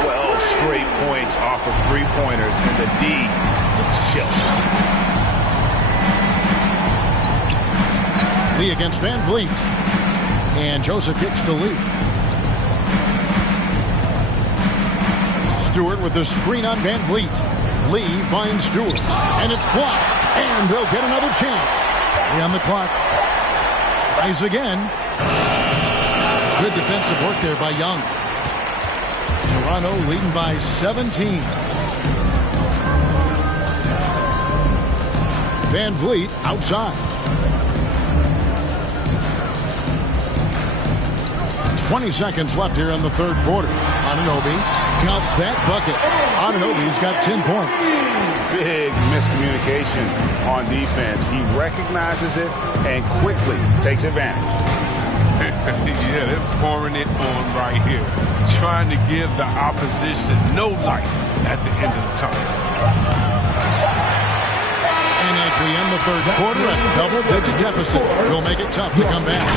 12 straight points off of 3-pointers, and the D looks shell-shocked. Lee against Van Vliet. And Joseph kicks to Lee. Stewart with the screen on Van Vliet. Lee finds Stewart. And it's blocked. And they'll get another chance. 3 on the clock. Tries again. Good defensive work there by Young. Toronto leading by 17. Van Vliet outside. 20 seconds left here in the 3rd quarter. Anunoby got that bucket. Anunoby's got 10 points. Big miscommunication on defense. He recognizes it and quickly takes advantage. Yeah, they're pouring it on right here. Trying to give the opposition no light at the end of the time. And as we end the 3rd quarter, a double-digit deficit will make it tough to come back.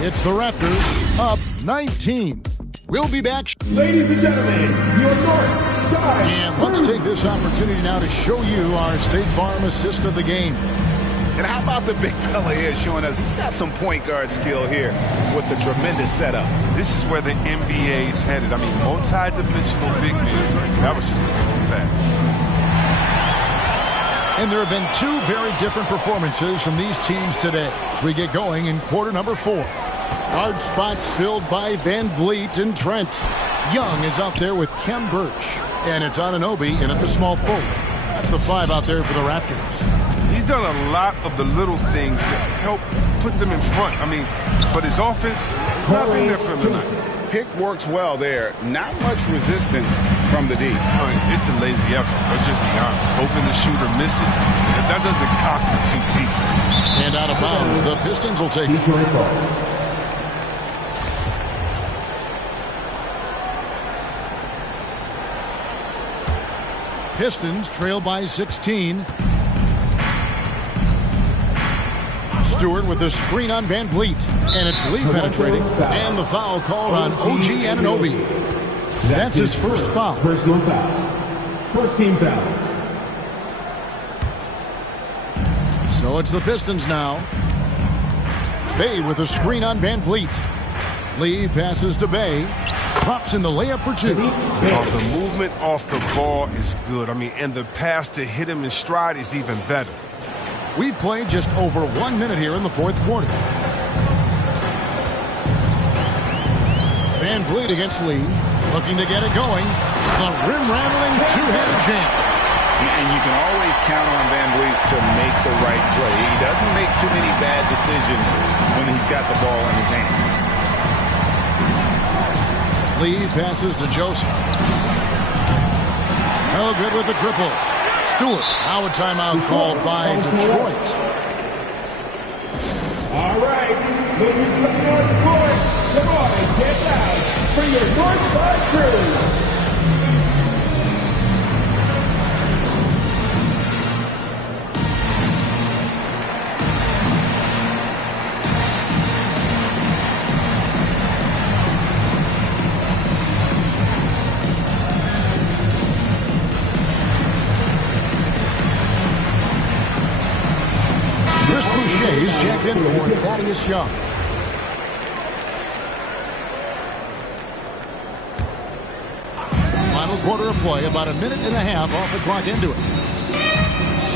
It's the Raptors up 19. We'll be back. Ladies and gentlemen, your North Side. And let's take this opportunity now to show you our State Farm assist of the game. And how about the big fella here showing us he's got some point guard skill here with the tremendous setup. This is where the NBA's headed. I mean, multi-dimensional big men. That was just a good pass. And there have been 2 very different performances from these teams today as we get going in quarter number 4. Guard spots filled by Van Vliet and Trent. Young is out there with Kem Birch. And it's Anunoby in at the small forward. That's the 5 out there for the Raptors. He's done a lot of the little things to help put them in front. I mean, but his offense has not been there for him tonight. Pick works well there. Not much resistance from the D. I mean, it's a lazy effort. Let's just be honest. Hoping the shooter misses, that doesn't constitute defense. And out of bounds, the Pistons will take it. Pistons trail by 16. Stewart with the screen on Van Vliet. And it's Lee penetrating. And the foul called on OG Anunoby. That's his first foul. Personal foul. First team foul. So it's the Pistons now. Bay with a screen on Van Vliet. Lee passes to Bay. Drops in the layup for 2. The movement off the ball is good. I mean, and the pass to hit him in stride is even better. We played just over 1 minute here in the fourth quarter. Van Vliet against Lee. Looking to get it going. The rim-rattling two-handed jam. And you can always count on Van Vliet to make the right play. He doesn't make too many bad decisions when he's got the ball in his hands. Lee passes to Joseph. No good with the triple. Stewart. Now a timeout called by Detroit. All right, ladies from the North Court, come on and get loud for your Northside crew. He's checked in for Thaddeus Young. Final quarter of play, about a minute and a half off the clock into it.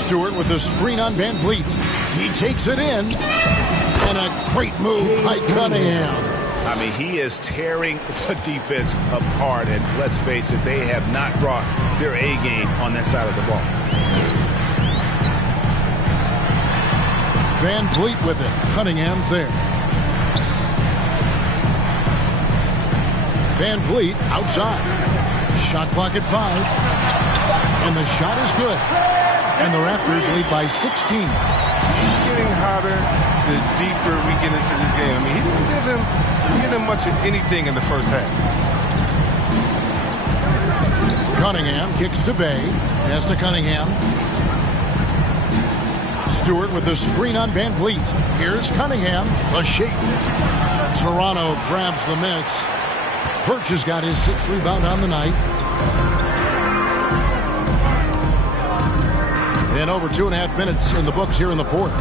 Stewart with the screen on Van Vliet. He takes it in. And a great move by Cunningham. I mean, he is tearing the defense apart. And let's face it, they have not brought their A game on that side of the ball. Van Vliet with it. Cunningham's there. Van Vliet outside. Shot clock at 5. And the shot is good. And the Raptors lead by 16. He's getting hotter the deeper we get into this game. I mean, he didn't give him much of anything in the first half. Cunningham kicks to Bay. Pass to Cunningham. Stewart with the screen on Van Vliet. Here's Cunningham. The shake. Toronto grabs the miss. Birch has got his 6th rebound on the night. And over 2.5 minutes in the books here in the fourth.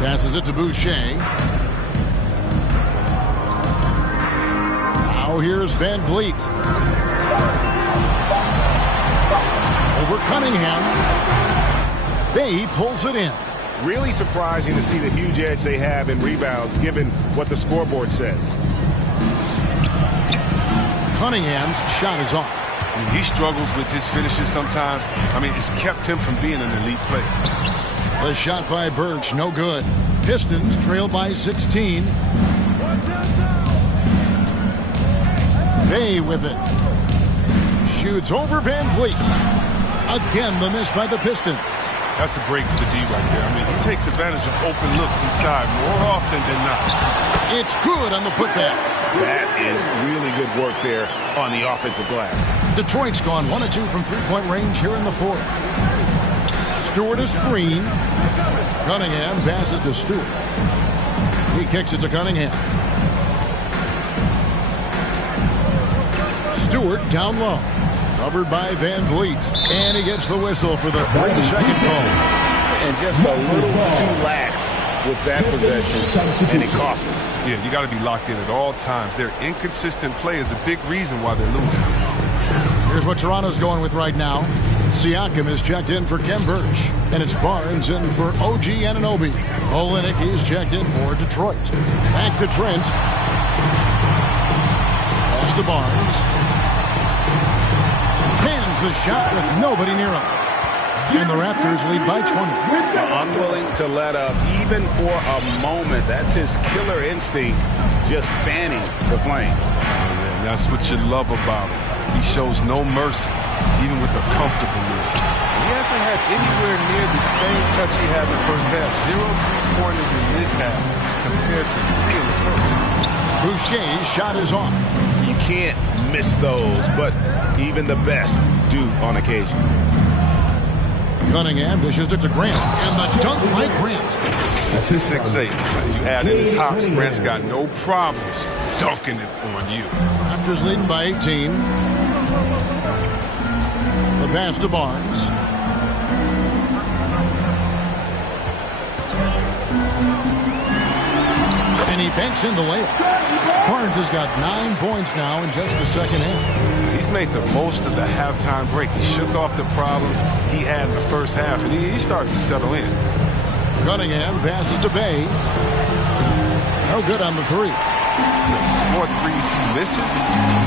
Passes it to Boucher. Now here's Van Vliet. Over Cunningham. Bay pulls it in. Really surprising to see the huge edge they have in rebounds given what the scoreboard says. Cunningham's shot is off. I mean, he struggles with his finishes sometimes. I mean, it's kept him from being an elite player. The shot by Birch, no good. Pistons trail by 16. Bay with it. Shoots over Van Vliet. Again, the miss by the Pistons. That's a break for the D right there. I mean, he takes advantage of open looks inside more often than not. It's good on the putback. That is really good work there on the offensive glass. Detroit's gone 1 of 2 from three-point range here in the fourth. Stewart a screen. Cunningham passes to Stewart. He kicks it to Cunningham. Stewart down low. Covered by Van Vliet. And he gets the whistle for the 30-second call. And just a little too lax with that possession, and it cost him. Yeah, you got to be locked in at all times. Their inconsistent play is a big reason why they're losing. Here's what Toronto's going with right now. Siakam is checked in for Kem Birch. And it's Barnes in for OG Anunoby. Olynyk is checked in for Detroit. Back to Trent. to Barnes. Pans the shot with nobody near him. And the Raptors lead by 20. Unwilling to let up even for a moment. That's his killer instinct, just fanning the flames. And that's what you love about him. He shows no mercy, even with a comfortable lead. He hasn't had anywhere near the same touch he had in the first half. 0 3-pointers in this half compared to 3 in the first. Boucher's shot is off. You can't miss those, but even the best do on occasion. Cunningham dishes it to Grant, and the dunk by Grant. That's his 6'8". You add in his hops, Grant's got no problems dunking it on you. Raptors leading by 18. The pass to Barnes. And he banks in the layup. Barnes has got 9 points now in just the second half. He's made the most of the halftime break. He shook off the problems he had in the first half, and he started to settle in. Cunningham passes to Bay. No good on the three. The more threes he misses,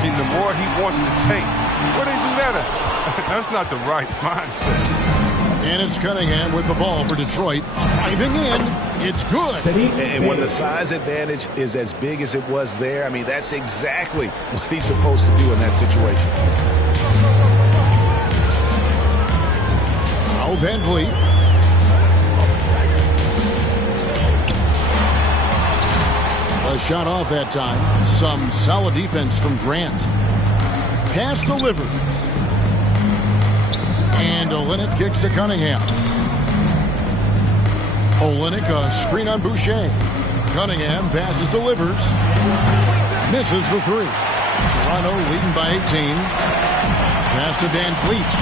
and the more he wants to take. Where they do that at? That's not the right mindset. And it's Cunningham with the ball for Detroit. Driving in. It's good. And when the size advantage is as big as it was there, I mean, that's exactly what he's supposed to do in that situation. Now Van Vliet. A shot off that time. Some solid defense from Grant. Pass delivered. And Olynyk kicks to Cunningham. Olynyk a screen on Boucher. Cunningham passes, delivers. Misses the three. Toronto leading by 18. Pass to Van Vliet.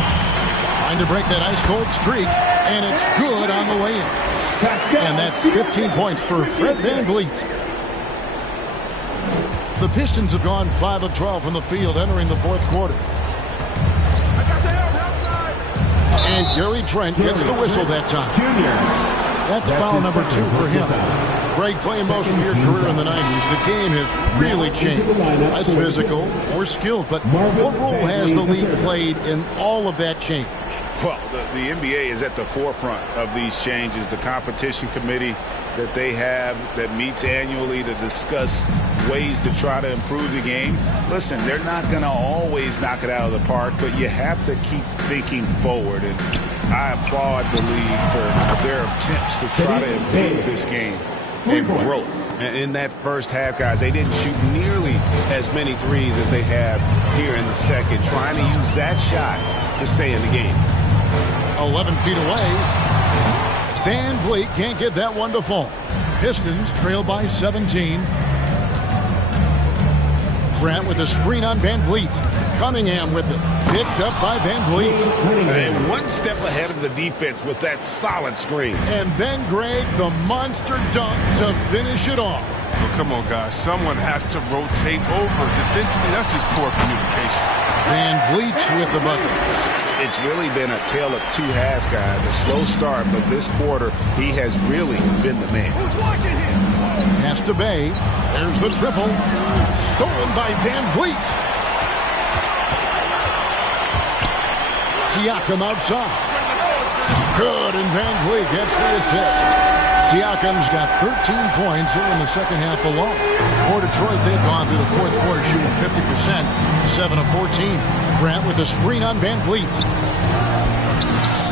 Trying to break that ice-cold streak. And it's good on the way in. And that's 15 points for Fred Van Vliet. The Pistons have gone 5 of 12 from the field entering the fourth quarter. And Gary Trent gets the whistle that time. That's foul number 2 for him. Greg, playing most of your career in the 90s, the game has really changed. Less physical, more skilled, but what role has the league played in all of that change? Well, the NBA is at the forefront of these changes. The competition committee that they have that meets annually to discuss ways to try to improve the game. Listen, they're not going to always knock it out of the park, but you have to keep thinking forward. And I applaud the league for their attempts to try to improve this game and growth. And in that first half, guys, they didn't shoot nearly as many threes as they have here in the second, trying to use that shot to stay in the game. 11 feet away. Van Vliet can't get that one to fall. Pistons trail by 17. Grant with a screen on Van Vliet. Cunningham with it. Picked up by Van Vliet. And one step ahead of the defense with that solid screen. And then Greg, the monster dunk to finish it off. Oh, come on, guys. Someone has to rotate over. Defensively, that's just poor communication. Van Vliet with the bucket. It's really been a tale of two halves, guys. A slow start, but this quarter, he has really been the man. Pass to Bay. There's the triple. Stolen by Van Vliet. Siakam outside. Good, and Van Vliet gets the assist. Siakam's got 13 points here in the second half alone. For Detroit, they've gone through the fourth quarter shooting 50%, 7 of 14. Grant with a screen on Van Vliet.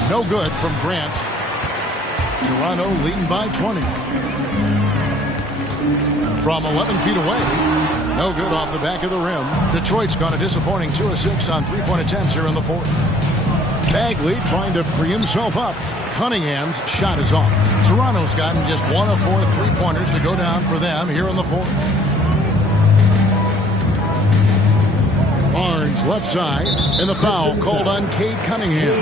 No good from Grant. Toronto leading by 20. From 11 feet away. No good off the back of the rim. Detroit's gone a disappointing 2 of 6 on three-point attempts here in the fourth. Bagley trying to free himself up. Cunningham's shot is off. Toronto's gotten just 1 of 4 three-pointers to go down for them here in the fourth. Barnes left side, and the foul called on Cade Cunningham.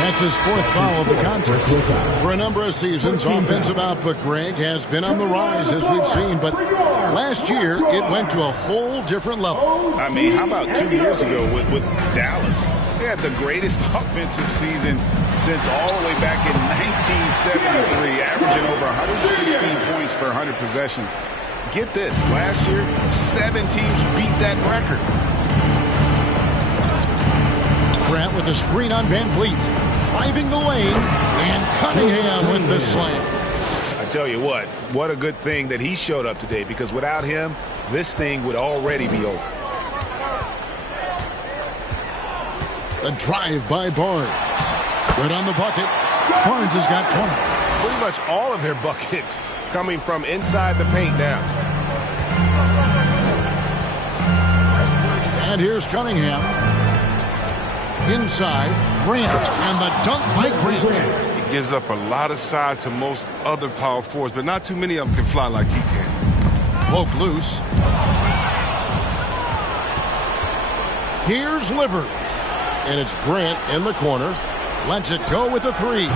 That's his 4th foul of the contest. For a number of seasons, offensive output, Greg, has been on the rise, as we've seen, but last year it went to a whole different level. I mean, how about 2 years ago with Dallas? They had the greatest offensive season since all the way back in 1973, averaging over 116 points per 100 possessions. get this. Last year, 7 teams beat that record. Grant with a screen on Van Vliet. Driving the lane. And Cunningham with the slam. I tell you what a good thing that he showed up today, because without him, this thing would already be over. A drive by Barnes. Good on the bucket. Barnes has got 20. Pretty much all of their buckets coming from inside the paint now. And here's Cunningham. Inside, Grant. And the dunk by Grant. He gives up a lot of size to most other power forwards, but not too many of them can fly like he can. Poke loose. Here's Livers. And it's Grant in the corner. Lets it go with a 3.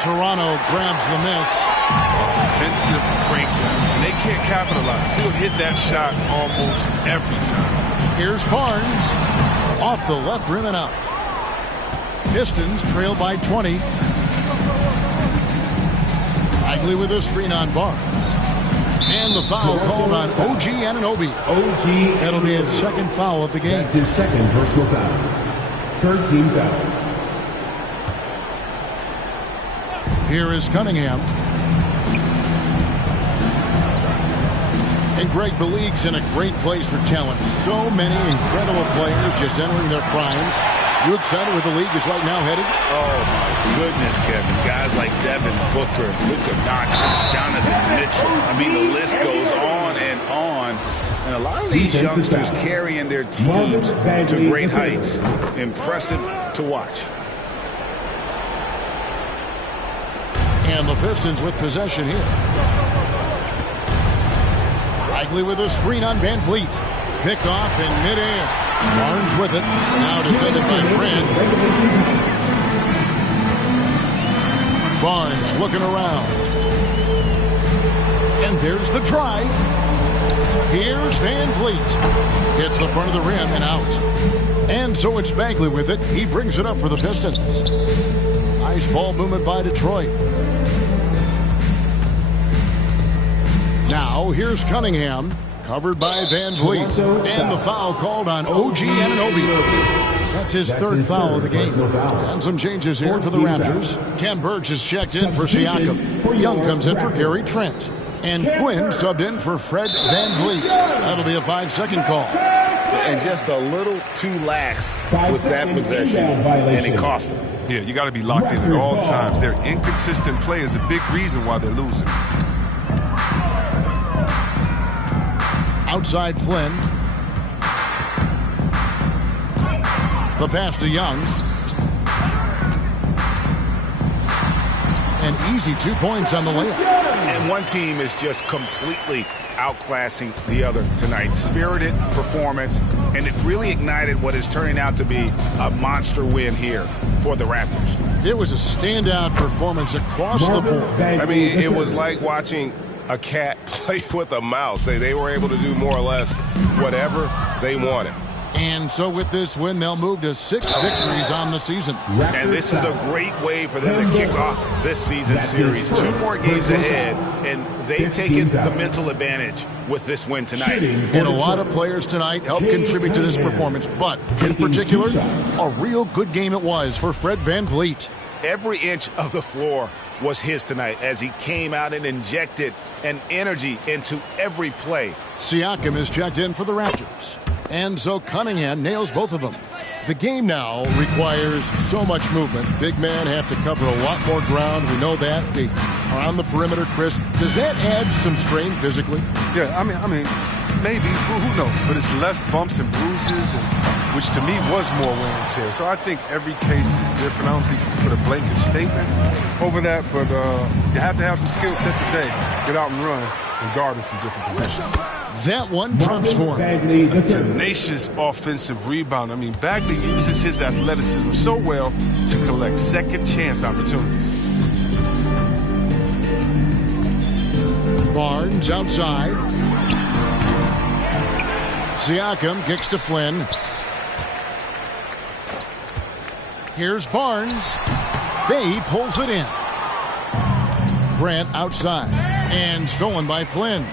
Toronto grabs the miss. Offensive breakdown. And they can't capitalize. He'll hit that shot almost every time. Here's Barnes. Off the left rim and out. Pistons trail by 20. Bagley with a screen on Barnes. And the foul called on OG Anunoby. That'll be his second foul of the game. That's his second personal foul. 13 foul. Here is Cunningham. And Greg, the league's in a great place for talent. So many incredible players just entering their primes. You excited where the league is right now headed? Oh, my goodness, Kevin. Guys like Devin Booker, Luka Doncic, Donovan Mitchell. I mean, the list goes on and on. And a lot of these youngsters carrying their teams to great heights. Impressive to watch. And the Pistons with possession here. Bagley with a screen on Van Vliet. Picked off in midair. Barnes with it. Now defended by Grant. Barnes looking around. And there's the drive. Here's Van Vliet. Hits the front of the rim and out. And so it's Bagley with it. He brings it up for the Pistons. Nice ball movement by Detroit. Now here's Cunningham. Covered by Van Vliet. And the foul called on OG Anunoby. That's his third foul of the game. And some changes here for the Raptors. Ken Burks is checked in for Siakam. Young comes in for Gary Trent. And Flynn subbed in for Fred Van Vliet. That'll be a 5-second call. And just a little too lax with that possession, and it cost them. Yeah, you got to be locked in at all times. Their inconsistent play is a big reason why they're losing. Outside Flynn. The pass to Young. An easy 2 points on the layup. And one team is just completely outclassing the other tonight. Spirited performance, and it really ignited what is turning out to be a monster win here for the Raptors. It was a standout performance across the board. I mean, it was like watching a cat play with a mouse. They were able to do more or less whatever they wanted. And so with this win, they'll move to 6 victories on the season. And this is a great way for them to kick off this season series. 2 more games ahead, and they've taken the mental advantage with this win tonight. And a lot of players tonight helped contribute to this performance, but in particular, a real good game it was for Fred Van Vliet. Every inch of the floor was his tonight as he came out and injected an energy into every play. Siakam is checked in for the Raptors. And so Cunningham nails both of them. The game now requires so much movement. Big men have to cover a lot more ground. We know that. They are on the perimeter, Chris. Does that add some strain physically? Yeah, I mean, maybe. Who knows? But it's less bumps and bruises, which to me was more wear and tear. So I think every case is different. I don't think you can put a blanket statement over that, but you have to have some skill set today. Get out and run and guard in some different positions. That one trumps for him. A tenacious offensive rebound. I mean, Bagley uses his athleticism so well to collect second chance opportunities. Barnes outside. Siakam kicks to Flynn. Here's Barnes. Bay pulls it in. Grant outside. And stolen by Flynn.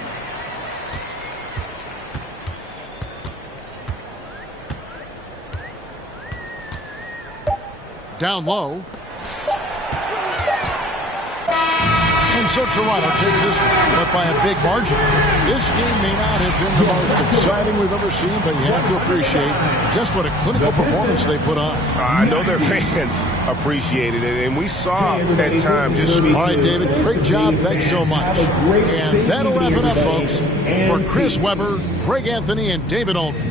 down low. And so Toronto takes this but by a big margin. This game may not have been the most exciting we've ever seen, but you have to appreciate just what a clinical performance they put on. I know their fans appreciated it, and we saw at times just... All right, David, great job. Thanks so much. And that'll wrap it up, folks. For Chris Webber, Greg Anthony, and David Olton,